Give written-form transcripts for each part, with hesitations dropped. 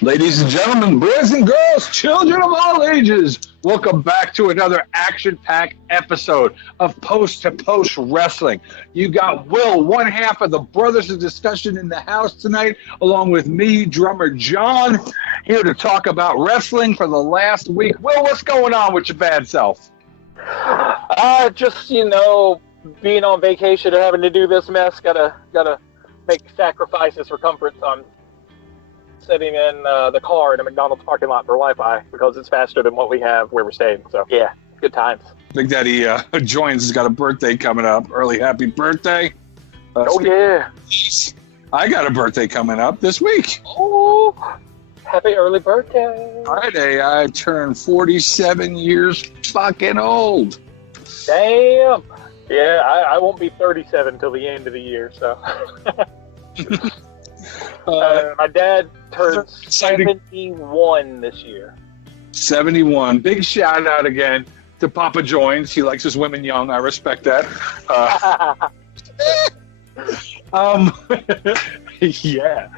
Ladies and gentlemen, boys and girls, children of all ages, welcome back to another action-packed episode of Post to Post Wrestling. You got Will, one half of the Brothers of Discussion in the house tonight, along with me, drummer John, here to talk about wrestling for the last week. Will, what's going on with your bad self? Just, being on vacation and having to do this mess, gotta make sacrifices for comfort. So I'm sitting in the car in a McDonald's parking lot for Wi-Fi because it's faster than what we have where we're staying. So yeah, good times. Big Daddy Joins has got a birthday coming up. Early happy birthday. Yeah. I got a birthday coming up this week. Oh, happy early birthday. Friday, I turned 47 years fucking old. Damn. Yeah, I won't be 37 till the end of the year, so. My dad turned 71 this year. 71. Big shout out again to Papa Joins. He likes his women young. I respect that. Yeah.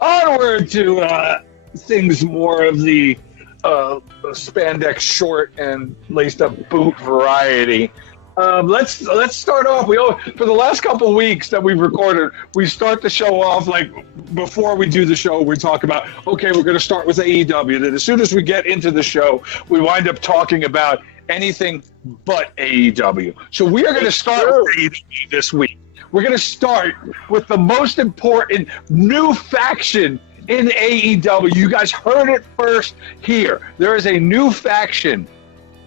Onward to things more of the spandex short and laced up boot variety. Let's start off. For the last couple of weeks that we've recorded, we start the show off like before we do the show. We talk about we're going to start with AEW. Then as soon as we get into the show, we wind up talking about anything but AEW. So we are going to start with AEW this week. We're going to start with the most important new faction in AEW. You guys heard it first here. There is a new faction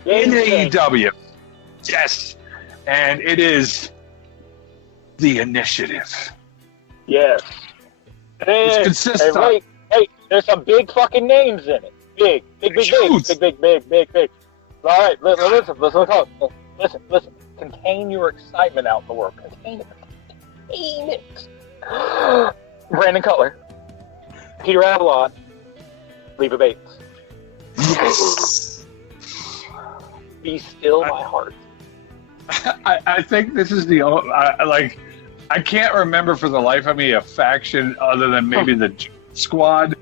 in AEW. Yes. And it is the Initiative. Yes. Which consists of... Hey, there's some big fucking names in it. Big. All right, listen. Contain your excitement out in the world. Contain it. Brandon Cutler. Peter Avalon. Leva Bates. Yes. Be still my heart. I think this is the I can't remember for the life of me a faction other than maybe the Squad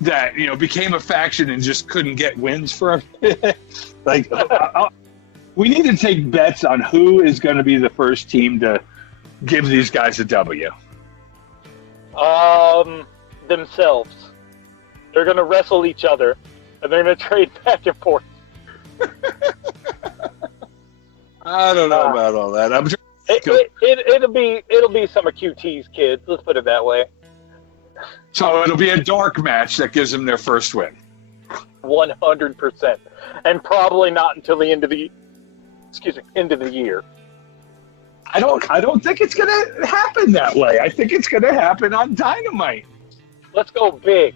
that became a faction and just couldn't get wins for a minute. We need to take bets on who is going to be the first team to give these guys a W. Themselves. They're going to wrestle each other and they're going to trade back and forth. I don't know about all that. It'll be some of QT's kids. Let's put it that way. So it'll be a dark match that gives them their first win. 100%, and probably not until the end of the year. I don't think it's gonna happen that way. I think it's gonna happen on Dynamite. Let's go big.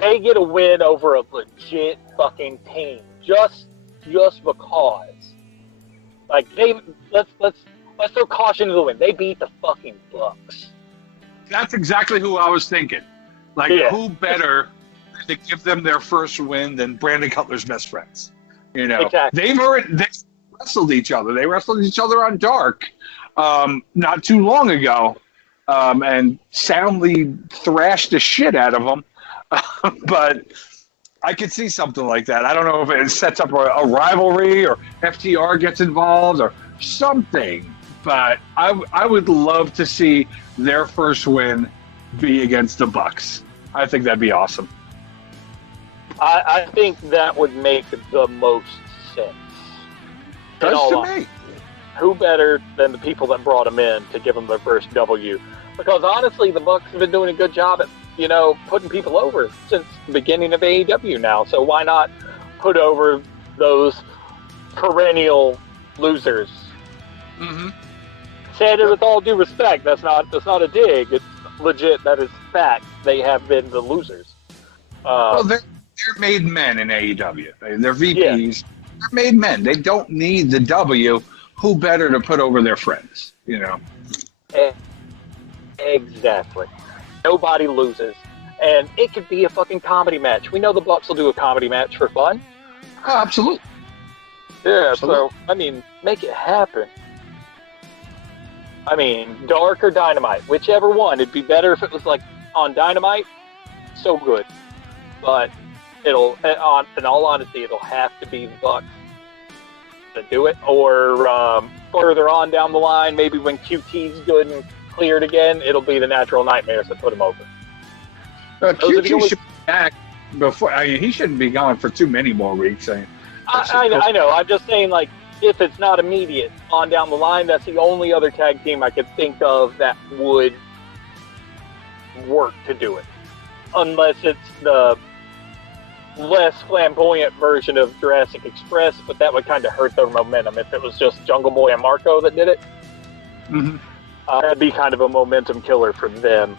They get a win over a legit fucking team, just because. Like let's throw caution to the wind. They beat the fucking Bucks. That's exactly who I was thinking. Who better to give them their first win than Brandon Cutler's best friends? Exactly. They wrestled each other. They wrestled each other on Dark not too long ago, and soundly thrashed the shit out of them. But I could see something like that. I don't know if it sets up a rivalry or FTR gets involved or something, but I would love to see their first win be against the Bucks. I think that'd be awesome. I think that would make the most sense. Does to me. Who better than the people that brought them in to give them their first W? Because honestly, the Bucks have been doing a good job at putting people over since the beginning of AEW now. So why not put over those perennial losers? Mm-hmm. Said it with all due respect. That's not a dig. It's legit. That is fact. They have been the losers. Well, they're made men in AEW. They're VPs. Yeah. They're made men. They don't need the W. Who better to put over their friends? Exactly. Nobody loses. And it could be a fucking comedy match. We know the Bucks will do a comedy match for fun. Oh, absolutely. Yeah, Absolutely. So, make it happen. Dark or Dynamite, whichever one. It'd be better if it was, on Dynamite, so good. But in all honesty, it'll have to be the Bucks to do it, or further on down the line, maybe when QT's good and cleared again, it'll be the Natural Nightmares that put him over. QT should be back before. I mean, he shouldn't be gone for too many more weeks. I know. I'm just saying, like, if it's not immediate on down the line, that's the only other tag team I could think of that would work to do it, unless it's the less flamboyant version of Jurassic Express, but that would kind of hurt their momentum if it was just Jungle Boy and Marco that did it. Mm-hmm. That'd be kind of a momentum killer for them.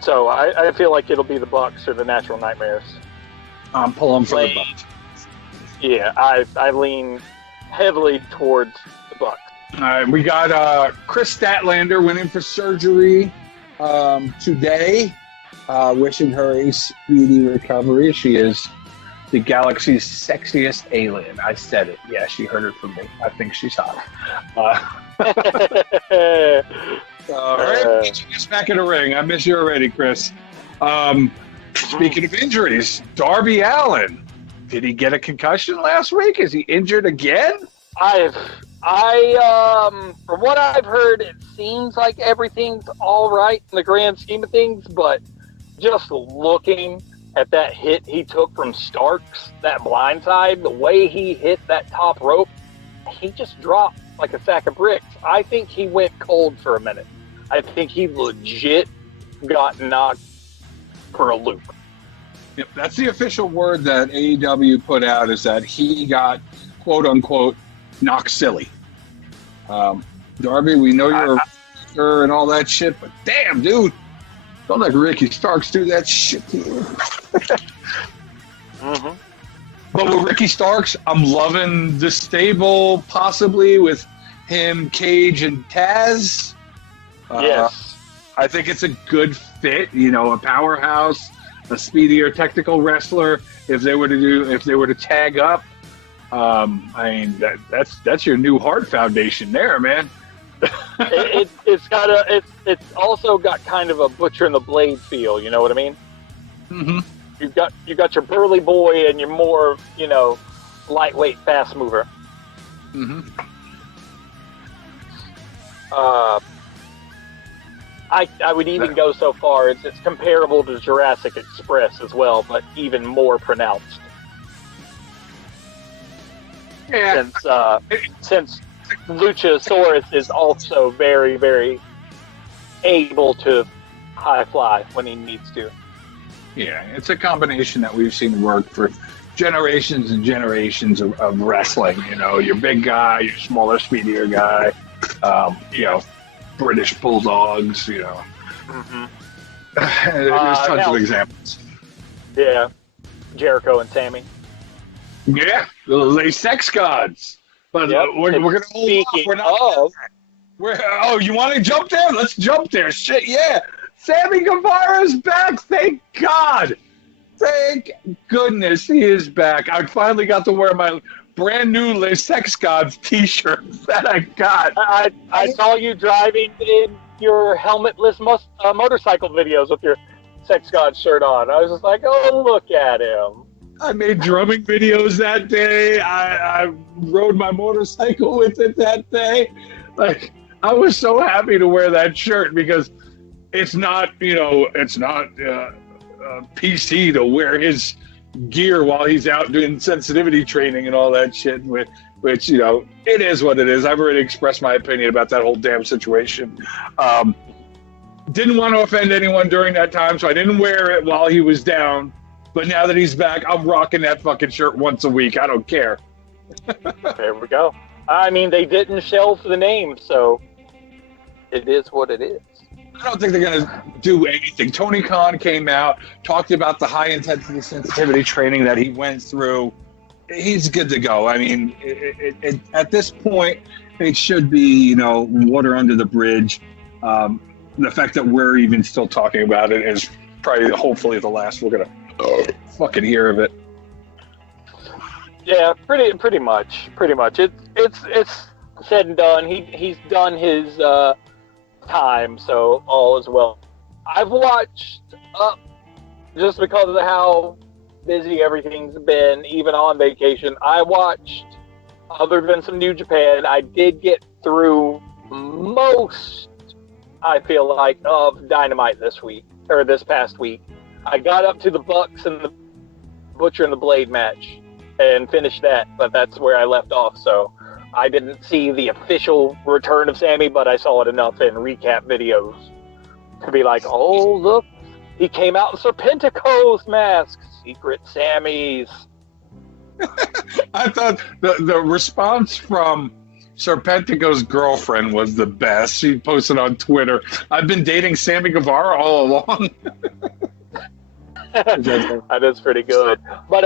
So I feel like it'll be the Bucks or the Natural Nightmares. I'm pulling for the Bucks. Yeah, I lean heavily towards the Bucks. All right, we got Chris Statlander went in for surgery today. Wishing her a speedy recovery. She is the galaxy's sexiest alien. I said it. Yeah, she heard it from me. I think she's hot. All right, get back in the ring. I miss you already, Chris. Speaking of injuries, Darby Allin. Did he get a concussion last week? Is he injured again? From what I've heard, it seems like everything's all right in the grand scheme of things, but just looking at that hit he took from Starks, that blindside, the way he hit that top rope, he just dropped like a sack of bricks. I think he went cold for a minute. I think he legit got knocked for a loop. Yep, that's the official word that AEW put out, is that he got, quote unquote, knocked silly. Darby, we know you're a and all that shit, but damn, dude. Don't let Ricky Starks do that shit to you. Mm-hmm. But with Ricky Starks, I'm loving the stable, possibly with him, Cage, and Taz. Yes. I think it's a good fit. You know, a powerhouse, a speedier technical wrestler. If they were to tag up, I mean that's your new Hart Foundation there, man. It's also got kind of a Butcher and the Blade feel. You know what I mean? Mm-hmm. You got your burly boy and your more lightweight fast mover. Mm-hmm. I would even go so far. It's comparable to Jurassic Express as well, but even more pronounced. Yeah. Since Luchasaurus is also very, very able to high fly when he needs to. Yeah, it's a combination that we've seen work for generations and generations of wrestling. You know, your big guy, your smaller, speedier guy, British Bulldogs, Mm-hmm. There's tons of examples. Yeah, Jericho and Tammy. Yeah, the sex gods. But yep. we're going to hold off. We're not. You want to jump there? Let's jump there. Shit, yeah. Sammy Guevara's back. Thank God. Thank goodness he is back. I finally got to wear my brand new Les Sex Gods t-shirt that I got. I saw you driving in your helmetless motorcycle videos with your Sex God shirt on. I was just like, oh, look at him. I made drumming videos that day. I rode my motorcycle with it that day. Like, I was so happy to wear that shirt because it's not PC to wear his gear while he's out doing sensitivity training and all that shit, which it is what it is. I've already expressed my opinion about that whole damn situation. Didn't want to offend anyone during that time, so I didn't wear it while he was down. But now that he's back, I'm rocking that fucking shirt once a week. I don't care. There we go. I mean, they didn't shelve the name, so it is what it is. I don't think they're going to do anything. Tony Khan came out, talked about the high-intensity sensitivity training that he went through. He's good to go. I mean, at this point, it should be, water under the bridge. The fact that we're even still talking about it is probably, hopefully, the last we're going to fucking hear of it. Yeah, pretty much. It's said and done. He's done his time, so all is well. I've watched up just because of how busy everything's been, even on vacation, I watched, other than some New Japan, I did get through most, I feel like, of Dynamite this past week. I got up to the Bucks and the Butcher and the Blade match and finished that, but that's where I left off. So I didn't see the official return of Sammy, but I saw it enough in recap videos to be like, oh, look, he came out in Serpentico's mask. Secret Sammys. I thought the response from Serpentico's girlfriend was the best. She posted on Twitter, I've been dating Sammy Guevara all along. That is pretty good. But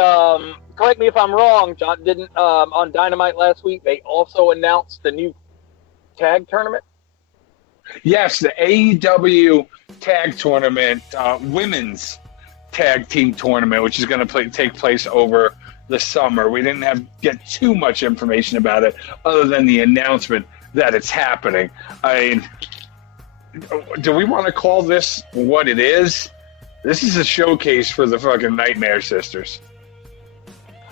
correct me if I'm wrong, John, didn't on Dynamite last week, they also announced the new tag tournament? Yes, the AEW tag tournament, women's tag team tournament, which is going to take place over the summer. We didn't get too much information about it other than the announcement that it's happening. I mean, do we want to call this what it is? This is a showcase for the fucking Nightmare Sisters.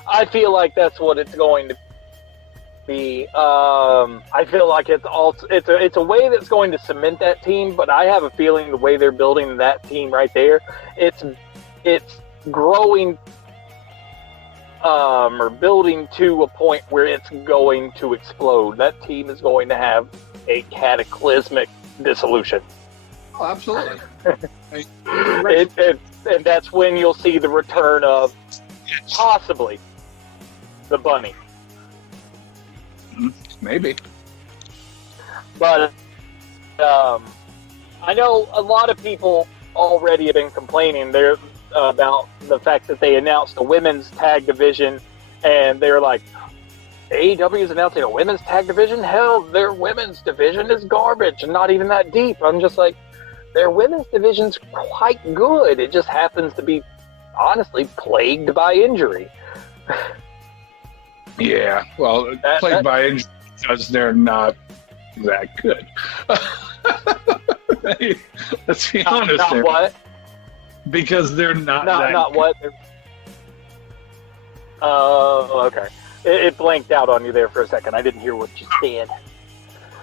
I feel like that's what it's going to be. I feel like it's a way that's going to cement that team, but I have a feeling the way they're building that team right there, it's growing or building to a point where it's going to explode. That team is going to have a cataclysmic dissolution. Oh, absolutely. And that's when you'll see the return of possibly the Bunny. Maybe. But I know a lot of people already have been complaining there about the fact that they announced a women's tag division, and they're like, AEW is announcing a women's tag division? Hell, their women's division is garbage and not even that deep. I'm just like, their women's division's quite good. It just happens to be, honestly, plagued by injury. Yeah, well, plagued by injury because they're not that good. Let's be honest. Not what? Because they're not that not good. what? Okay. It blanked out on you there for a second. I didn't hear what you said.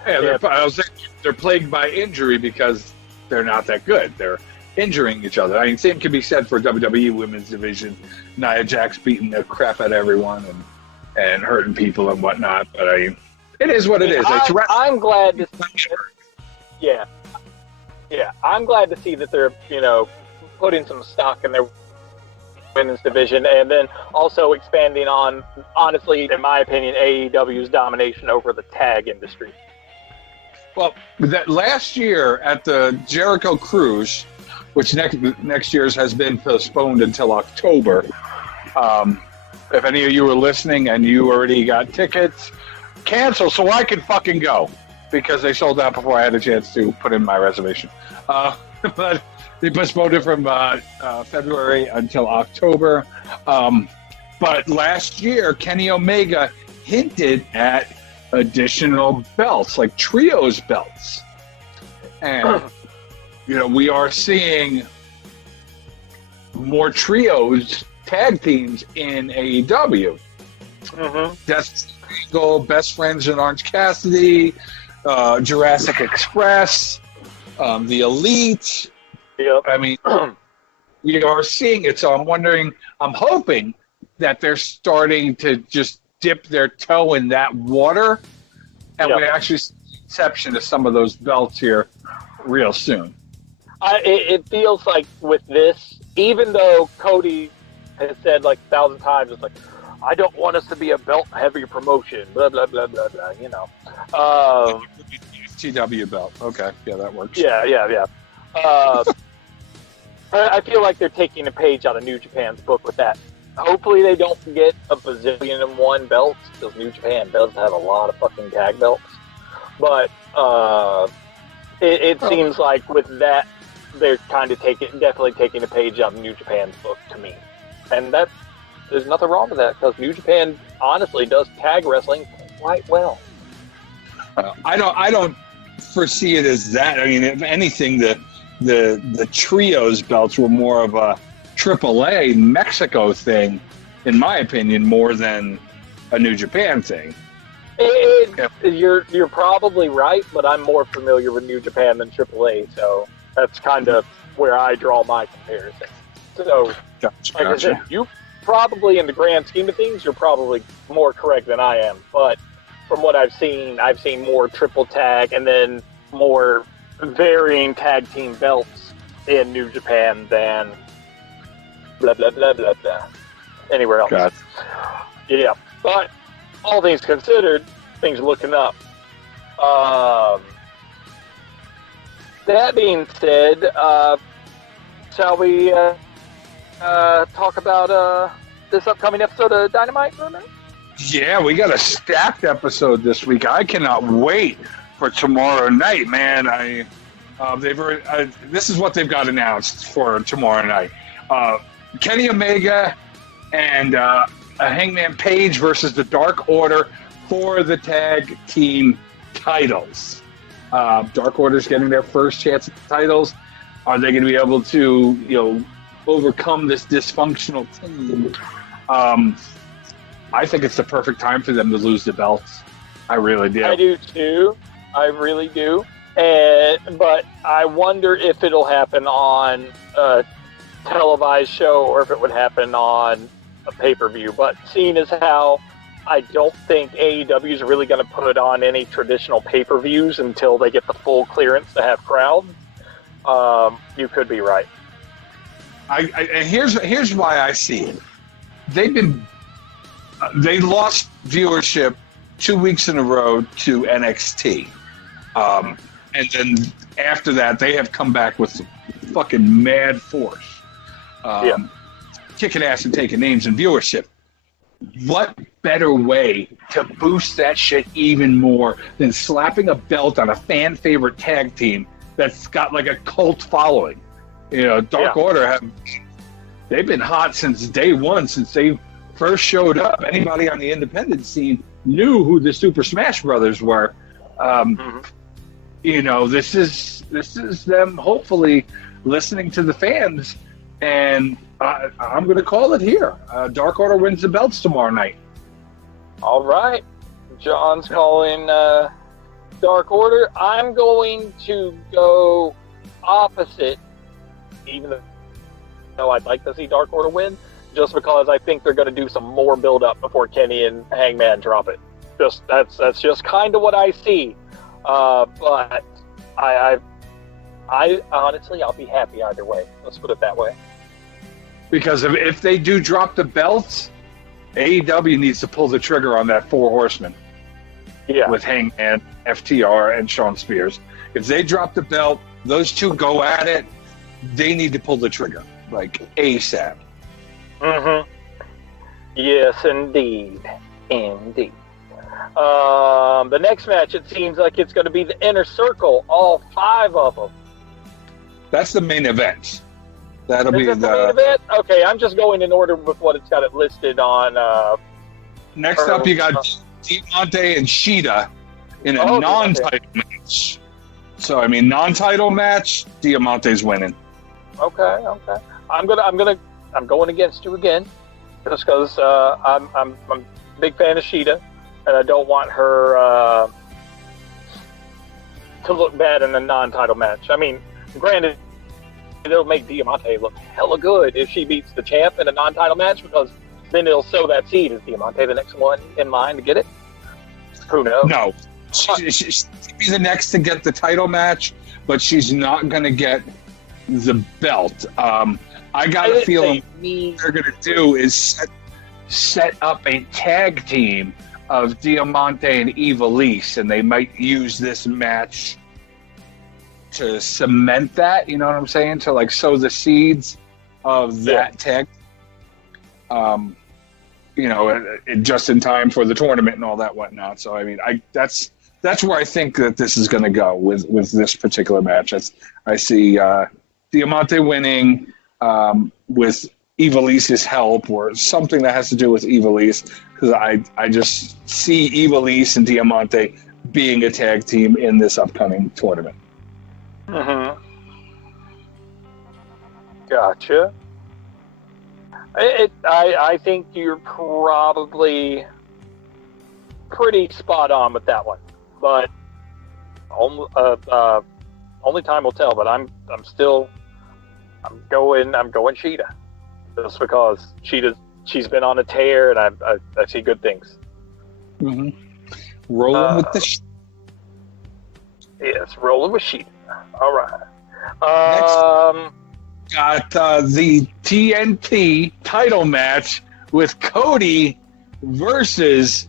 Yeah, I was saying they're plagued by injury because they're not that good. They're injuring each other. I mean, same can be said for WWE Women's Division. Nia Jax beating the crap out of everyone and hurting people and whatnot. But I mean, it is what it is. I'm glad to see it. Yeah. I'm glad to see that they're, putting some stock in their women's division, and then also expanding on, honestly, in my opinion, AEW's domination over the tag industry. Well, that last year at the Jericho Cruise, which next year's has been postponed until October. If any of you were listening and you already got tickets, cancel so I can fucking go, because they sold out before I had a chance to put in my reservation. But they postponed it from February until October. But last year, Kenny Omega hinted at additional belts, like trios belts. And, we are seeing more trios tag teams in AEW. Mm-hmm. That's Eagle, Best Friends in Orange Cassidy, Jurassic Express, the Elite. Yep. I mean, we are seeing it, so I'm hoping that they're starting to just dip their toe in that water, and we actually see the inception of some of those belts here real soon. It feels like with this, even though Cody has said like 1,000 times, it's like, I don't want us to be a belt-heavy promotion, blah, blah, blah, blah, blah, TW belt. Okay, yeah, that works. Yeah. I feel like they're taking a page out of New Japan's book with that. Hopefully they don't get a bazillion and one belts, because New Japan does have a lot of fucking tag belts. But it seems like with that, they're kind of definitely taking a page out of New Japan's book to me. And there's nothing wrong with that, because New Japan honestly does tag wrestling quite well. I don't foresee it as that. I mean, if anything, the trios belts were more of a AAA Mexico thing, in my opinion, more than a New Japan thing. You're probably right, but I'm more familiar with New Japan than AAA, so that's kind of where I draw my comparison. So, like I said, you probably, in the grand scheme of things, you're probably more correct than I am. But from what I've seen more triple tag and then more varying tag team belts in New Japan than blah, blah, blah, blah, blah, anywhere else. Gotcha. Yeah, but all things considered, things are looking up. That being said, shall we talk about this upcoming episode of Dynamite for a minute? Yeah, we got a stacked episode this week. I cannot wait for tomorrow night, man. This is what they've got announced for tomorrow night. Kenny Omega and Hangman Page versus the Dark Order for the tag team titles. Dark Order's getting their first chance at the titles. Are they going to be able to, overcome this dysfunctional team? I think it's the perfect time for them to lose the belts. I really do. I do too. I really do. But I wonder if it'll happen on a televised show or if it would happen on a pay-per-view. But seeing as how I don't think AEW is really going to put on any traditional pay-per-views until they get the full clearance to have crowds, you could be right. And here's why I see it. They lost viewership 2 weeks in a row to NXT. And then after that, they have come back with some fucking mad force. Kicking ass and taking names and viewership. What better way to boost that shit even more than slapping a belt on a fan favorite tag team that's got like a cult following? Dark Order they've been hot since day one, since they first showed up. Anybody on the independent scene knew who the Super Smash Brothers were. This is them hopefully listening to the fans, and I'm going to call it here. Dark Order wins the belts tomorrow night. All right. John's calling Dark Order. I'm going to go opposite, even though I'd like to see Dark Order win, just because I think they're going to do some more build-up before Kenny and Hangman drop it. That's just kind of what I see. But I honestly, I'll be happy either way. Let's put it that way. Because if they do drop the belts, AEW needs to pull the trigger on that Four Horsemen. Yeah. With Hangman, FTR, and Shawn Spears. If they drop the belt, those two go at it, they need to pull the trigger. Like ASAP. Mm-hmm. Yes, indeed. Indeed. The next match, it seems like it's going to be the Inner Circle, all 5 of them. That's the main event. That'll be the main event? Okay, I'm just going in order with what it's got it listed on. Next up, you got Diamante and Shida in a non-title match. So, non-title match, Diamante's winning. Okay. I'm going against you again, just because I'm a big fan of Shida, and I don't want her to look bad in a non-title match. Granted, it'll make Diamante look hella good if she beats the champ in a non-title match, because then it'll sow that seed. Is Diamante the next one in line to get it? Who knows? No. She'll be the next to get the title match, but she's not going to get the belt. I got a feeling what they're going to do is set up a tag team of Diamante and Ivelisse, and they might use this match to cement that, you know what I'm saying? To sow the seeds of that tag. Just in time for the tournament and all that whatnot. So that's where I think that this is going to go with this particular match. I see Diamante winning with Ivelisse's help, or something that has to do with Ivelisse, because I just see Ivelisse and Diamante being a tag team in this upcoming tournament. Mm-hmm. Gotcha. I think you're probably pretty spot on with that one, but only time will tell. But I'm going Sheeta, just because she's been on a tear, and I see good things. Mm-hmm. Rolling with the. Yes, rolling with Sheeta. All right. Got the TNT title match with Cody versus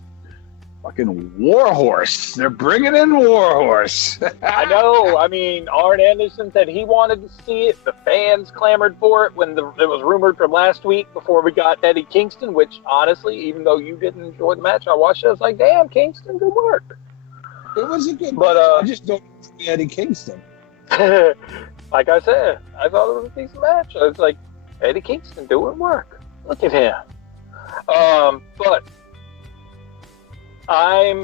fucking Warhorse. They're bringing in Warhorse. I know. I mean, Arn Anderson said he wanted to see it. The fans clamored for it when it was rumored from last week before we got Eddie Kingston, which honestly, even though you didn't enjoy the match, I watched it. I was like, damn, Kingston, good work. It was a good match. I just don't see Eddie Kingston. Like I said, I thought it was a decent match. I was like, Eddie Kingston doing work. Look at him. But I'm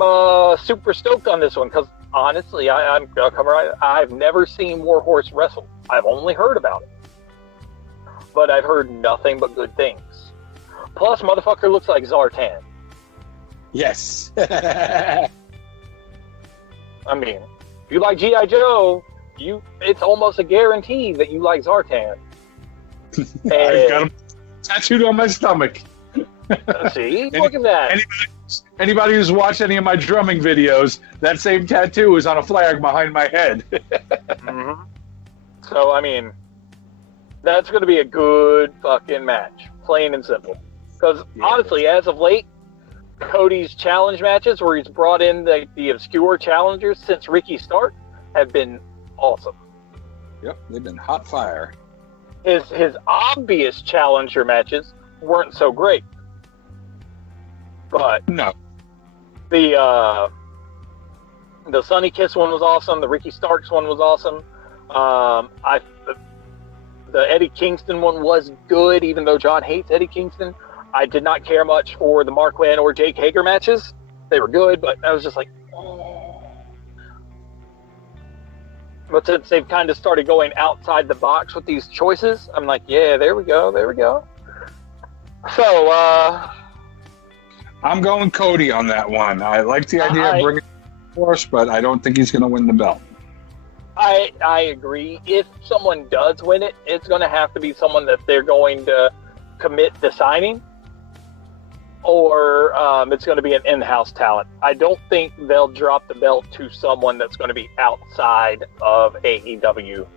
super stoked on this one because honestly, I'm gonna come right. I've never seen Warhorse wrestle. I've only heard about it, but I've heard nothing but good things. Plus, motherfucker looks like Zartan. Yes. I mean, if you like G.I. Joe, it's almost a guarantee that you like Zartan. I've got him tattooed on my stomach. See? Look at that. Anybody who's watched any of my drumming videos, that same tattoo is on a flag behind my head. Mm-hmm. So, I mean, that's going to be a good fucking match. Plain and simple. Because, honestly, as of late, Cody's challenge matches where he's brought in the obscure challengers since Ricky Stark have been awesome. Yep, they've been hot fire. His obvious challenger matches weren't so great. But no. The Sonny Kiss one was awesome. The Ricky Starks one was awesome. The Eddie Kingston one was good, even though John hates Eddie Kingston. I did not care much for the Mark Wynn or Jake Hager matches. They were good, but I was just like, oh. But since they've kind of started going outside the box with these choices, I'm like, yeah, there we go. So, I'm going Cody on that one. I like the idea of bringing Force, but I don't think he's going to win the belt. I agree. If someone does win it, it's going to have to be someone that they're going to commit to signing, or it's going to be an in-house talent. I don't think they'll drop the belt to someone that's going to be outside of AEW,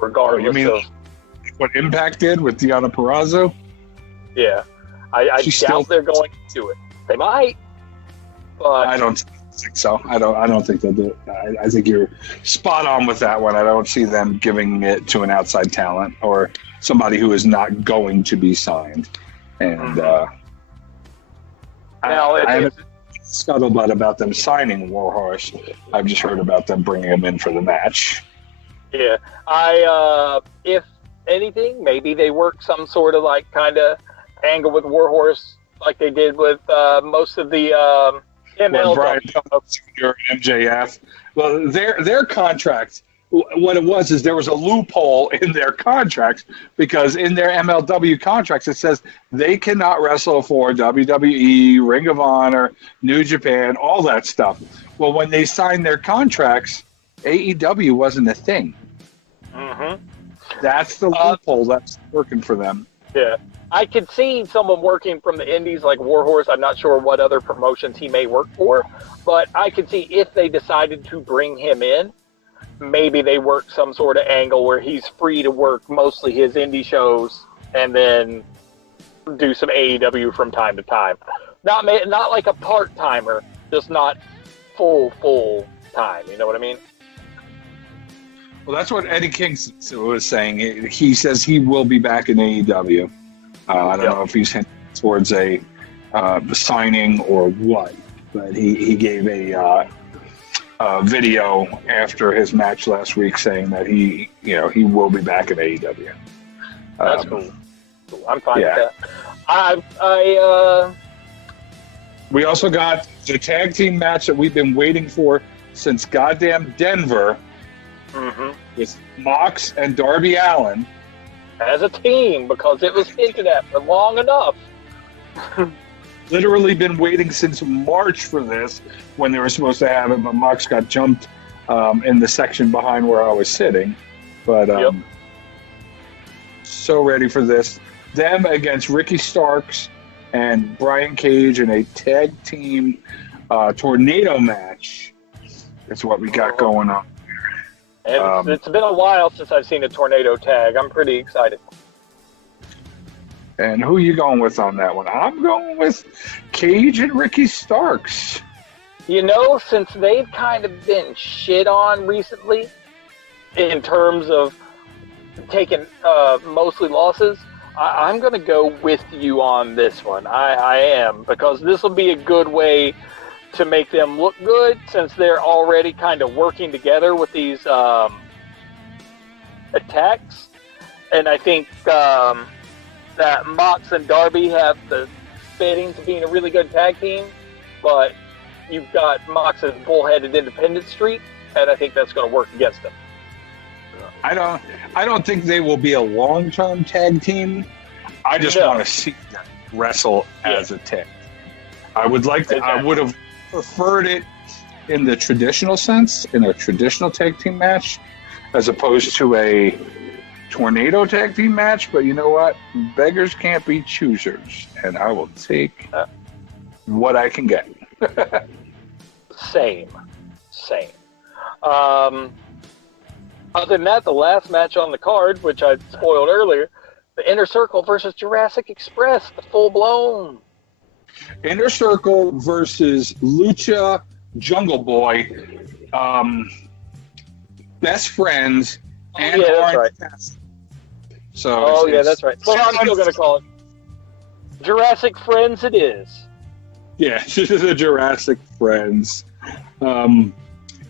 regardless of what Impact did with Deonna Purrazzo. Yeah, I doubt they're going to do it. They might, but I don't think so. I don't think they'll do it. I think you're spot on with that one. I don't see them giving it to an outside talent or somebody who is not going to be signed. And I haven't scuttlebutt about them signing Warhorse. I've just heard about them bringing him in for the match. Yeah, if anything, maybe they work some sort of like kind of angle with Warhorse, like they did with most of the ML. Brian Jr. and MJF. Well, their contracts, what it was is there was a loophole in their contracts because in their MLW contracts it says they cannot wrestle for WWE, Ring of Honor, New Japan, all that stuff. Well, when they signed their contracts, AEW wasn't a thing. Mm-hmm. That's the loophole that's working for them. Yeah. I could see someone working from the indies like Warhorse. I'm not sure what other promotions he may work for, but I could see if they decided to bring him in, maybe they work some sort of angle where he's free to work mostly his indie shows and then do some AEW from time to time. Not like a part-timer, just not full time. You know what I mean? Well, that's what Eddie Kingston was saying. He says he will be back in AEW. I don't know if he's hinting towards a signing or what, but he gave a video after his match last week saying that he will be back in AEW. That's cool. I'm fine with that. We also got the tag team match that we've been waiting for since goddamn Denver with Mox and Darby Allin as a team because it was hinted at for long enough. Literally been waiting since March for this when they were supposed to have it, but Mox got jumped in the section behind where I was sitting. But so ready for this. Them against Ricky Starks and Brian Cage in a tag team tornado match. That's what we got going on. And it's been a while since I've seen a tornado tag. I'm pretty excited. And who are you going with on that one? I'm going with Cage and Ricky Starks. You know, since they've kind of been shit on recently in terms of taking mostly losses, I'm going to go with you on this one. I am, because this will be a good way to make them look good since they're already kind of working together with these attacks. And I think that Mox and Darby have the fitting to being a really good tag team, but you've got Mox's bullheaded independent streak, and I think that's going to work against them. I don't think they will be a long-term tag team. I just want to see them wrestle as a tag. I would like to. Exactly. I would have preferred it in the traditional sense, in a traditional tag team match, as opposed to a tornado tag team match. But you know what? Beggars can't be choosers, and I will take what I can get. Same. Other than that, the last match on the card, which I spoiled earlier, the Inner Circle versus Jurassic Express, the full-blown. Inner Circle versus Lucha Jungle Boy, best friends, and Orange Cassidy. So that's right. Well, I'm still going to call it Jurassic Friends it is. Yeah, this is a Jurassic Friends.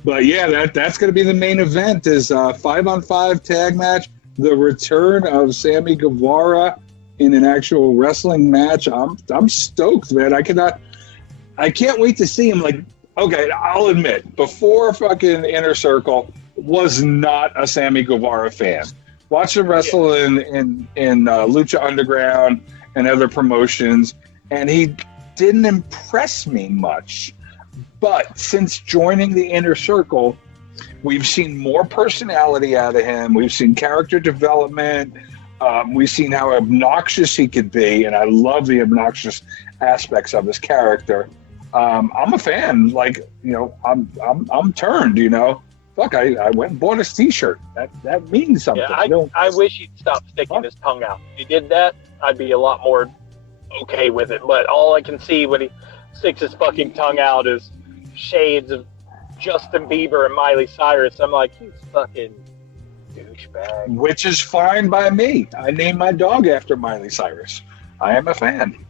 But yeah, that's going to be the main event, is a 5-on-5 tag match. The return of Sammy Guevara in an actual wrestling match. I'm stoked, man. I can't wait to see him. Like, okay, I'll admit, before fucking Inner Circle, was not a Sammy Guevara fan. Watched him wrestle in Lucha Underground and other promotions, and he didn't impress me much. But since joining the Inner Circle, we've seen more personality out of him. We've seen character development. We've seen how obnoxious he could be, and I love the obnoxious aspects of his character. I'm a fan. Like, you know, I'm turned. You know, fuck, I went and bought his T-shirt. That means something. Yeah, I wish he'd stop sticking his tongue out. If he did that, I'd be a lot more okay with it. But all I can see when he sticks his fucking tongue out is shades of Justin Bieber and Miley Cyrus. I'm like, you fucking douchebag. Which is fine by me. I named my dog after Miley Cyrus. I am a fan.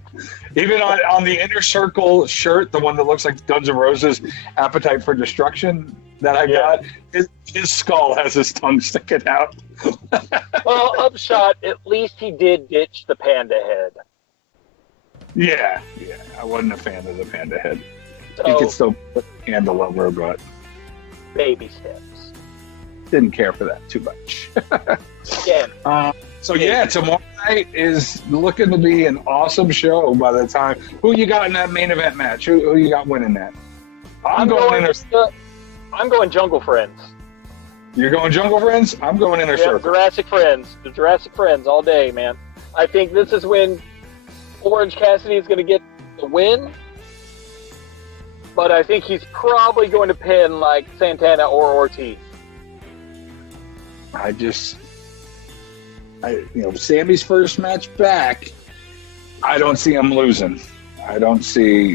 Even on the Inner Circle shirt, the one that looks like Guns N' Roses' Appetite for Destruction that I got, his skull has his tongue sticking out. Well, Upshot, at least he did ditch the panda head. Yeah. I wasn't a fan of the panda head. So, he could still put a handle over, but baby steps. Didn't care for that too much. Again. Tomorrow night is looking to be an awesome show by the time. Who you got in that main event match? Who you got winning that? I'm going Jungle Friends. You're going Jungle Friends? I'm going Inner Circle. Jurassic Friends. The Jurassic Friends all day, man. I think this is when Orange Cassidy is going to get the win. But I think he's probably going to pin like Santana or Ortiz. Sammy's first match back, I don't see him losing. I don't see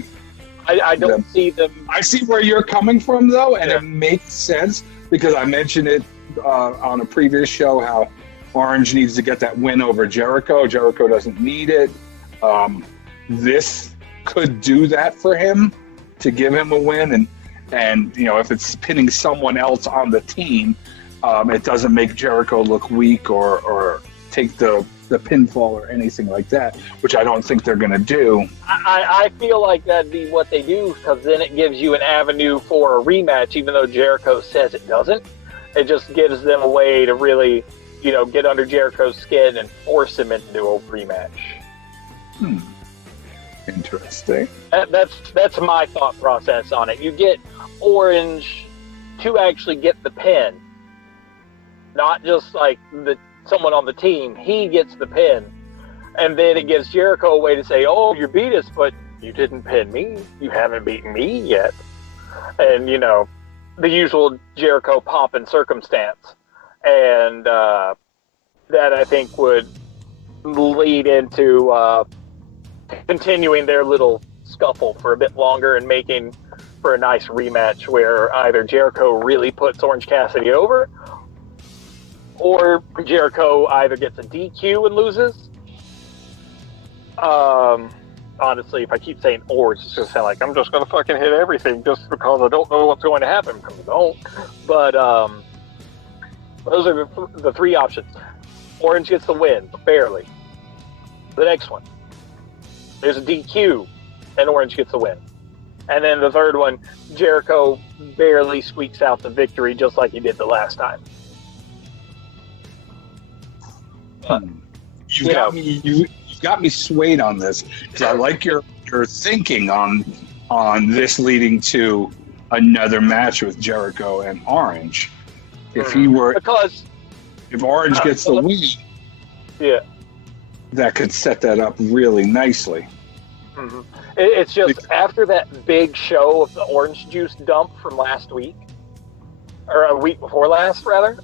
them. I see where you're coming from, though, and it makes sense because I mentioned it on a previous show how Orange needs to get that win over Jericho. Jericho doesn't need it. This could do that for him, to give him a win, and if it's pinning someone else on the team, it doesn't make Jericho look weak or take the pinfall or anything like that, which I don't think they're going to do. I feel like that'd be what they do, because then it gives you an avenue for a rematch, even though Jericho says it doesn't. It just gives them a way to really, get under Jericho's skin and force him into a rematch. Interesting. That's my thought process on it. You get Orange to actually get the pin, not just like someone on the team. He gets the pin, and then it gives Jericho a way to say, "Oh, you beat us, but you didn't pin me. You haven't beaten me yet." And the usual Jericho pomp and circumstance, and that I think would lead into continuing their little scuffle for a bit longer and making for a nice rematch where either Jericho really puts Orange Cassidy over, or Jericho either gets a DQ and loses. Honestly, if I keep saying or, it's just going to sound like I'm just going to fucking hit everything just because I don't know what's going to happen, because I don't. But those are the three options. Orange gets the win, barely. The next one, there's a DQ, and Orange gets the win. And then the third one, Jericho barely squeaks out the victory just like he did the last time. You got me swayed on this, because I like your thinking on this leading to another match with Jericho and Orange. If Orange gets the win, that could set that up really nicely. Mm-hmm. It's just after that big show of the orange juice dump from last week, or a week before last, rather.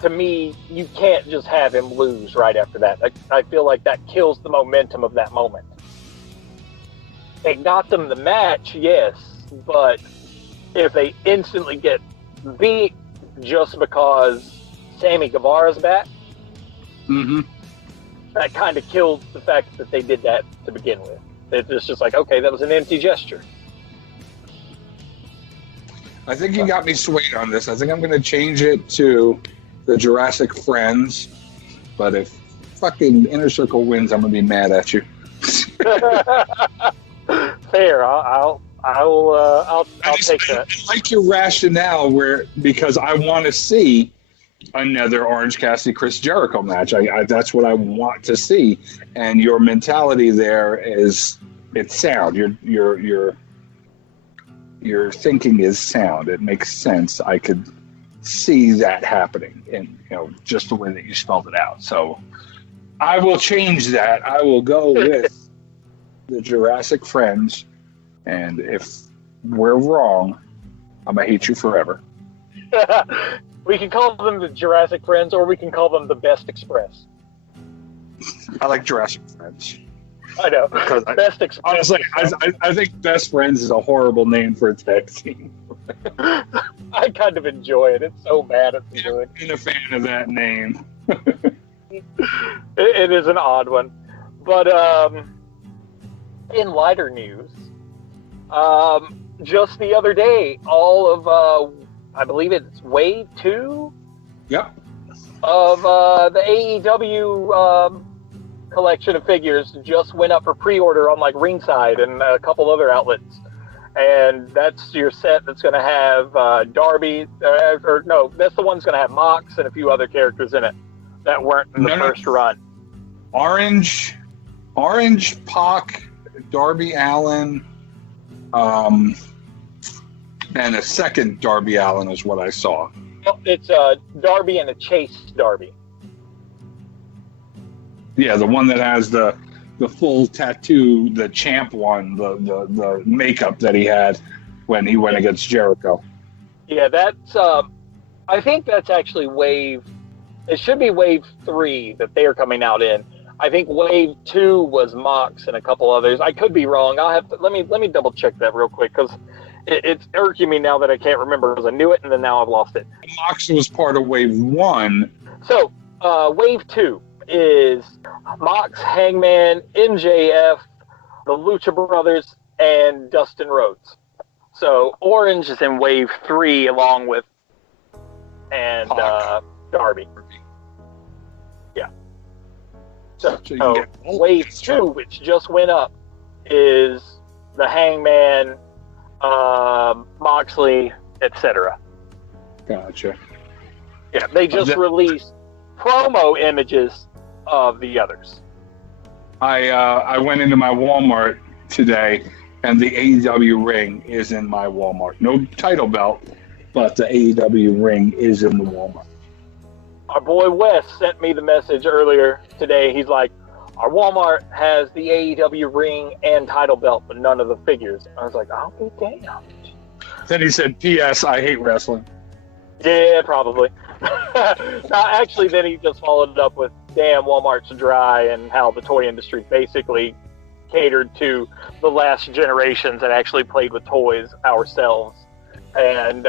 To me, you can't just have him lose right after that. I feel like that kills the momentum of that moment. It got them the match, yes, but if they instantly get beat just because Sammy Guevara's back, that kind of kills the fact that they did that to begin with. It's just like, okay, that was an empty gesture. I think you got me swayed on this. I think I'm going to change it to the Jurassic Friends, but if fucking Inner Circle wins, I'm going to be mad at you. Fair. I'll take that. I like your rationale because I want to see another Orange Cassidy Chris Jericho match. That's what I want to see, and your mentality there it's sound. Your thinking is sound. It makes sense. I could see that happening, and just the way that you spelled it out. So I will change that. I will go with the Jurassic Friends, and if we're wrong, I'm gonna hate you forever. We can call them the Jurassic Friends, or we can call them the Best Express. I like Jurassic Friends. I know. Best Express. Honestly, I think Best Friends is a horrible name for a tag team. I kind of enjoy it. It's so bad at good. I'm a fan of that name. It is an odd one. But in lighter news, just the other day, all of I believe it's Wave 2? Yep. Of the AEW collection of figures just went up for pre-order on like Ringside and a couple other outlets. And that's your set that's going to have Darby, that's the one that's going to have Mox and a few other characters in it that weren't in the first run. Orange, Pac, Darby Allin, and a second Darby Allin is what I saw. It's Darby and a Chase Darby. Yeah, the one that has the full tattoo, the champ one, the makeup that he had when he went against Jericho. Yeah, that's I think that's actually it should be Wave 3 that they are coming out in. I think Wave 2 was Mox and a couple others. I could be wrong. I'll have to let me double check that real quick, because it's irking me now that I can't remember, because I knew it and then now I've lost it. Mox was part of Wave 1. So Wave 2 is Mox, Hangman, MJF, the Lucha Brothers, and Dustin Rhodes. So Orange is in Wave 3 along with Darby. Yeah. So Wave 2, which just went up, is the Hangman, Moxley, etc. Gotcha. Yeah, they just released promo images of the others. I went into my Walmart today, and the AEW ring is in my Walmart. No title belt, but the AEW ring is in the Walmart. Our boy Wes sent me the message earlier today. He's like, our Walmart has the AEW ring and title belt, but none of the figures. I was like, I'll be damned. Then he said, P.S. I hate wrestling. Yeah, probably. No, actually, then he just followed it up with, damn, Walmart's dry, and how the toy industry basically catered to the last generations that actually played with toys ourselves. And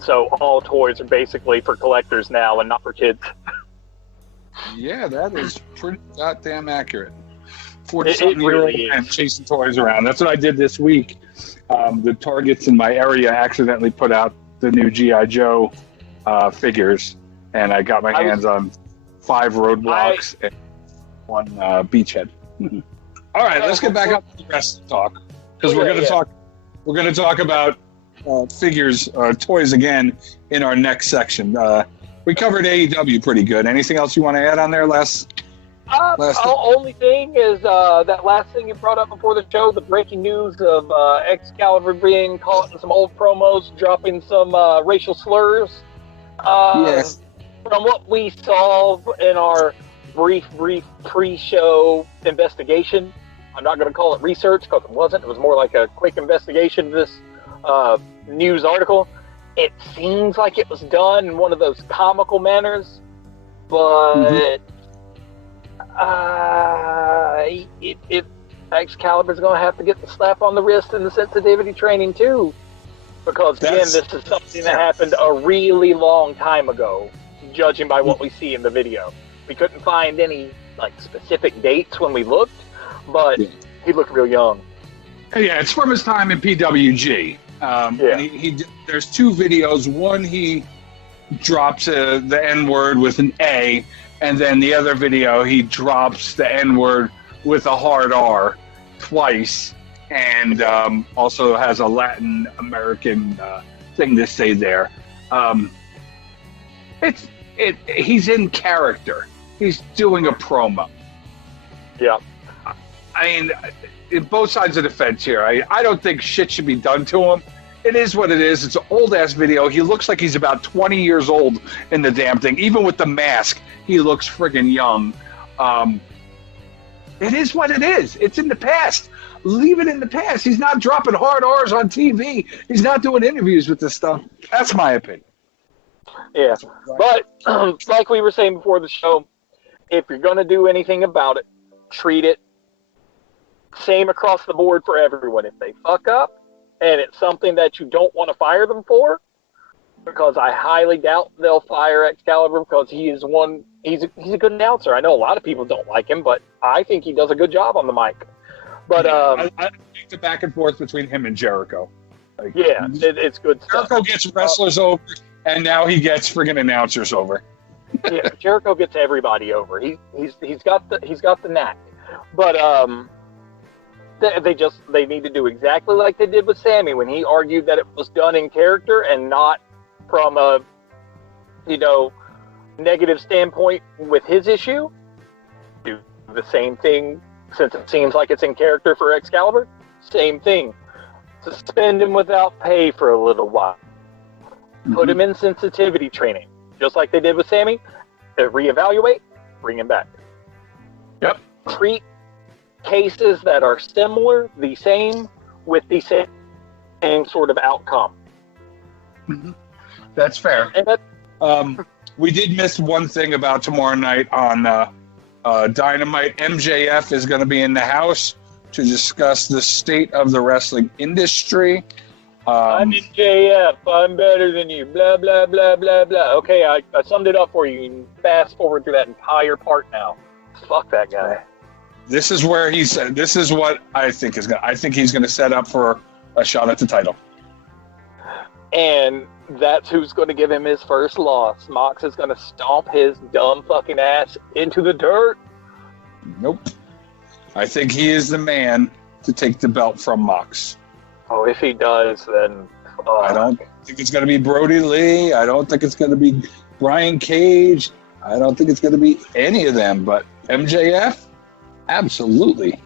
so all toys are basically for collectors now and not for kids. Yeah, that is pretty goddamn accurate. 40-something-year-old really man chasing toys around. That's what I did this week. The Targets in my area accidentally put out the new G.I. Joe figures, and I got my hands on 5 Roadblocks and 1 Beachhead. All right, let's get back up to the wrestling talk, because we're going to talk about figures, toys again in our next section. We covered AEW pretty good. Anything else you want to add on there, Les? Only thing is that last thing you brought up before the show, the breaking news of Excalibur being caught in some old promos, dropping some racial slurs. Yes. From what we saw in our brief pre-show investigation, I'm not going to call it research because it wasn't. It was more like a quick investigation of this news article. It seems like it was done in one of those comical manners, but Excalibur's going to have to get the slap on the wrist and the sensitivity training too, because again, this is something that happened a really long time ago, judging by what we see in the video. We couldn't find any specific dates when we looked, but he looked real young. Yeah, it's from his time in PWG. There's 2 videos. One, he drops the N-word with an A, and then the other video, he drops the N-word with a hard R twice, and also has a Latin American thing to say there. He's in character. He's doing a promo. Yeah. I mean, both sides of the fence here. I don't think shit should be done to him. It is what it is. It's an old-ass video. He looks like he's about 20 years old in the damn thing. Even with the mask, he looks friggin' young. It is what it is. It's in the past. Leave it in the past. He's not dropping hard R's on TV. He's not doing interviews with this stuff. That's my opinion. Yeah. But like we were saying before the show, if you're going to do anything about it, treat it same across the board for everyone. If they fuck up, and it's something that you don't want to fire them for, because I highly doubt they'll fire Excalibur, because he's a good announcer. I know a lot of people don't like him, but I think he does a good job on the mic. But I think the back and forth between him and Jericho. It's good stuff. Jericho gets wrestlers over, and now he gets friggin' announcers over. Yeah, Jericho gets everybody over. He's got the knack. But they need to do exactly like they did with Sammy when he argued that it was done in character and not from a negative standpoint with his issue. Do the same thing, since it seems like it's in character for Excalibur. Same thing. Suspend him without pay for a little while. Put him in sensitivity training, just like they did with Sammy. Reevaluate, bring him back. Yep. Treat cases that are similar, the same, with the same sort of outcome. That's fair. And we did miss one thing about tomorrow night on Dynamite. MJF is going to be in the house to discuss the state of the wrestling industry. I'm MJF. I'm better than you. Blah, blah, blah, blah, blah. Okay, I summed it up for you. You can fast forward through that entire part now. Fuck that guy. This is where this is what I think is going to. I think he's going to set up for a shot at the title. And that's who's going to give him his first loss. Mox is going to stomp his dumb fucking ass into the dirt. Nope. I think he is the man to take the belt from Mox. Oh, if he does, then I don't think it's going to be Brody Lee. I don't think it's going to be Brian Cage. I don't think it's going to be any of them. But MJF, absolutely.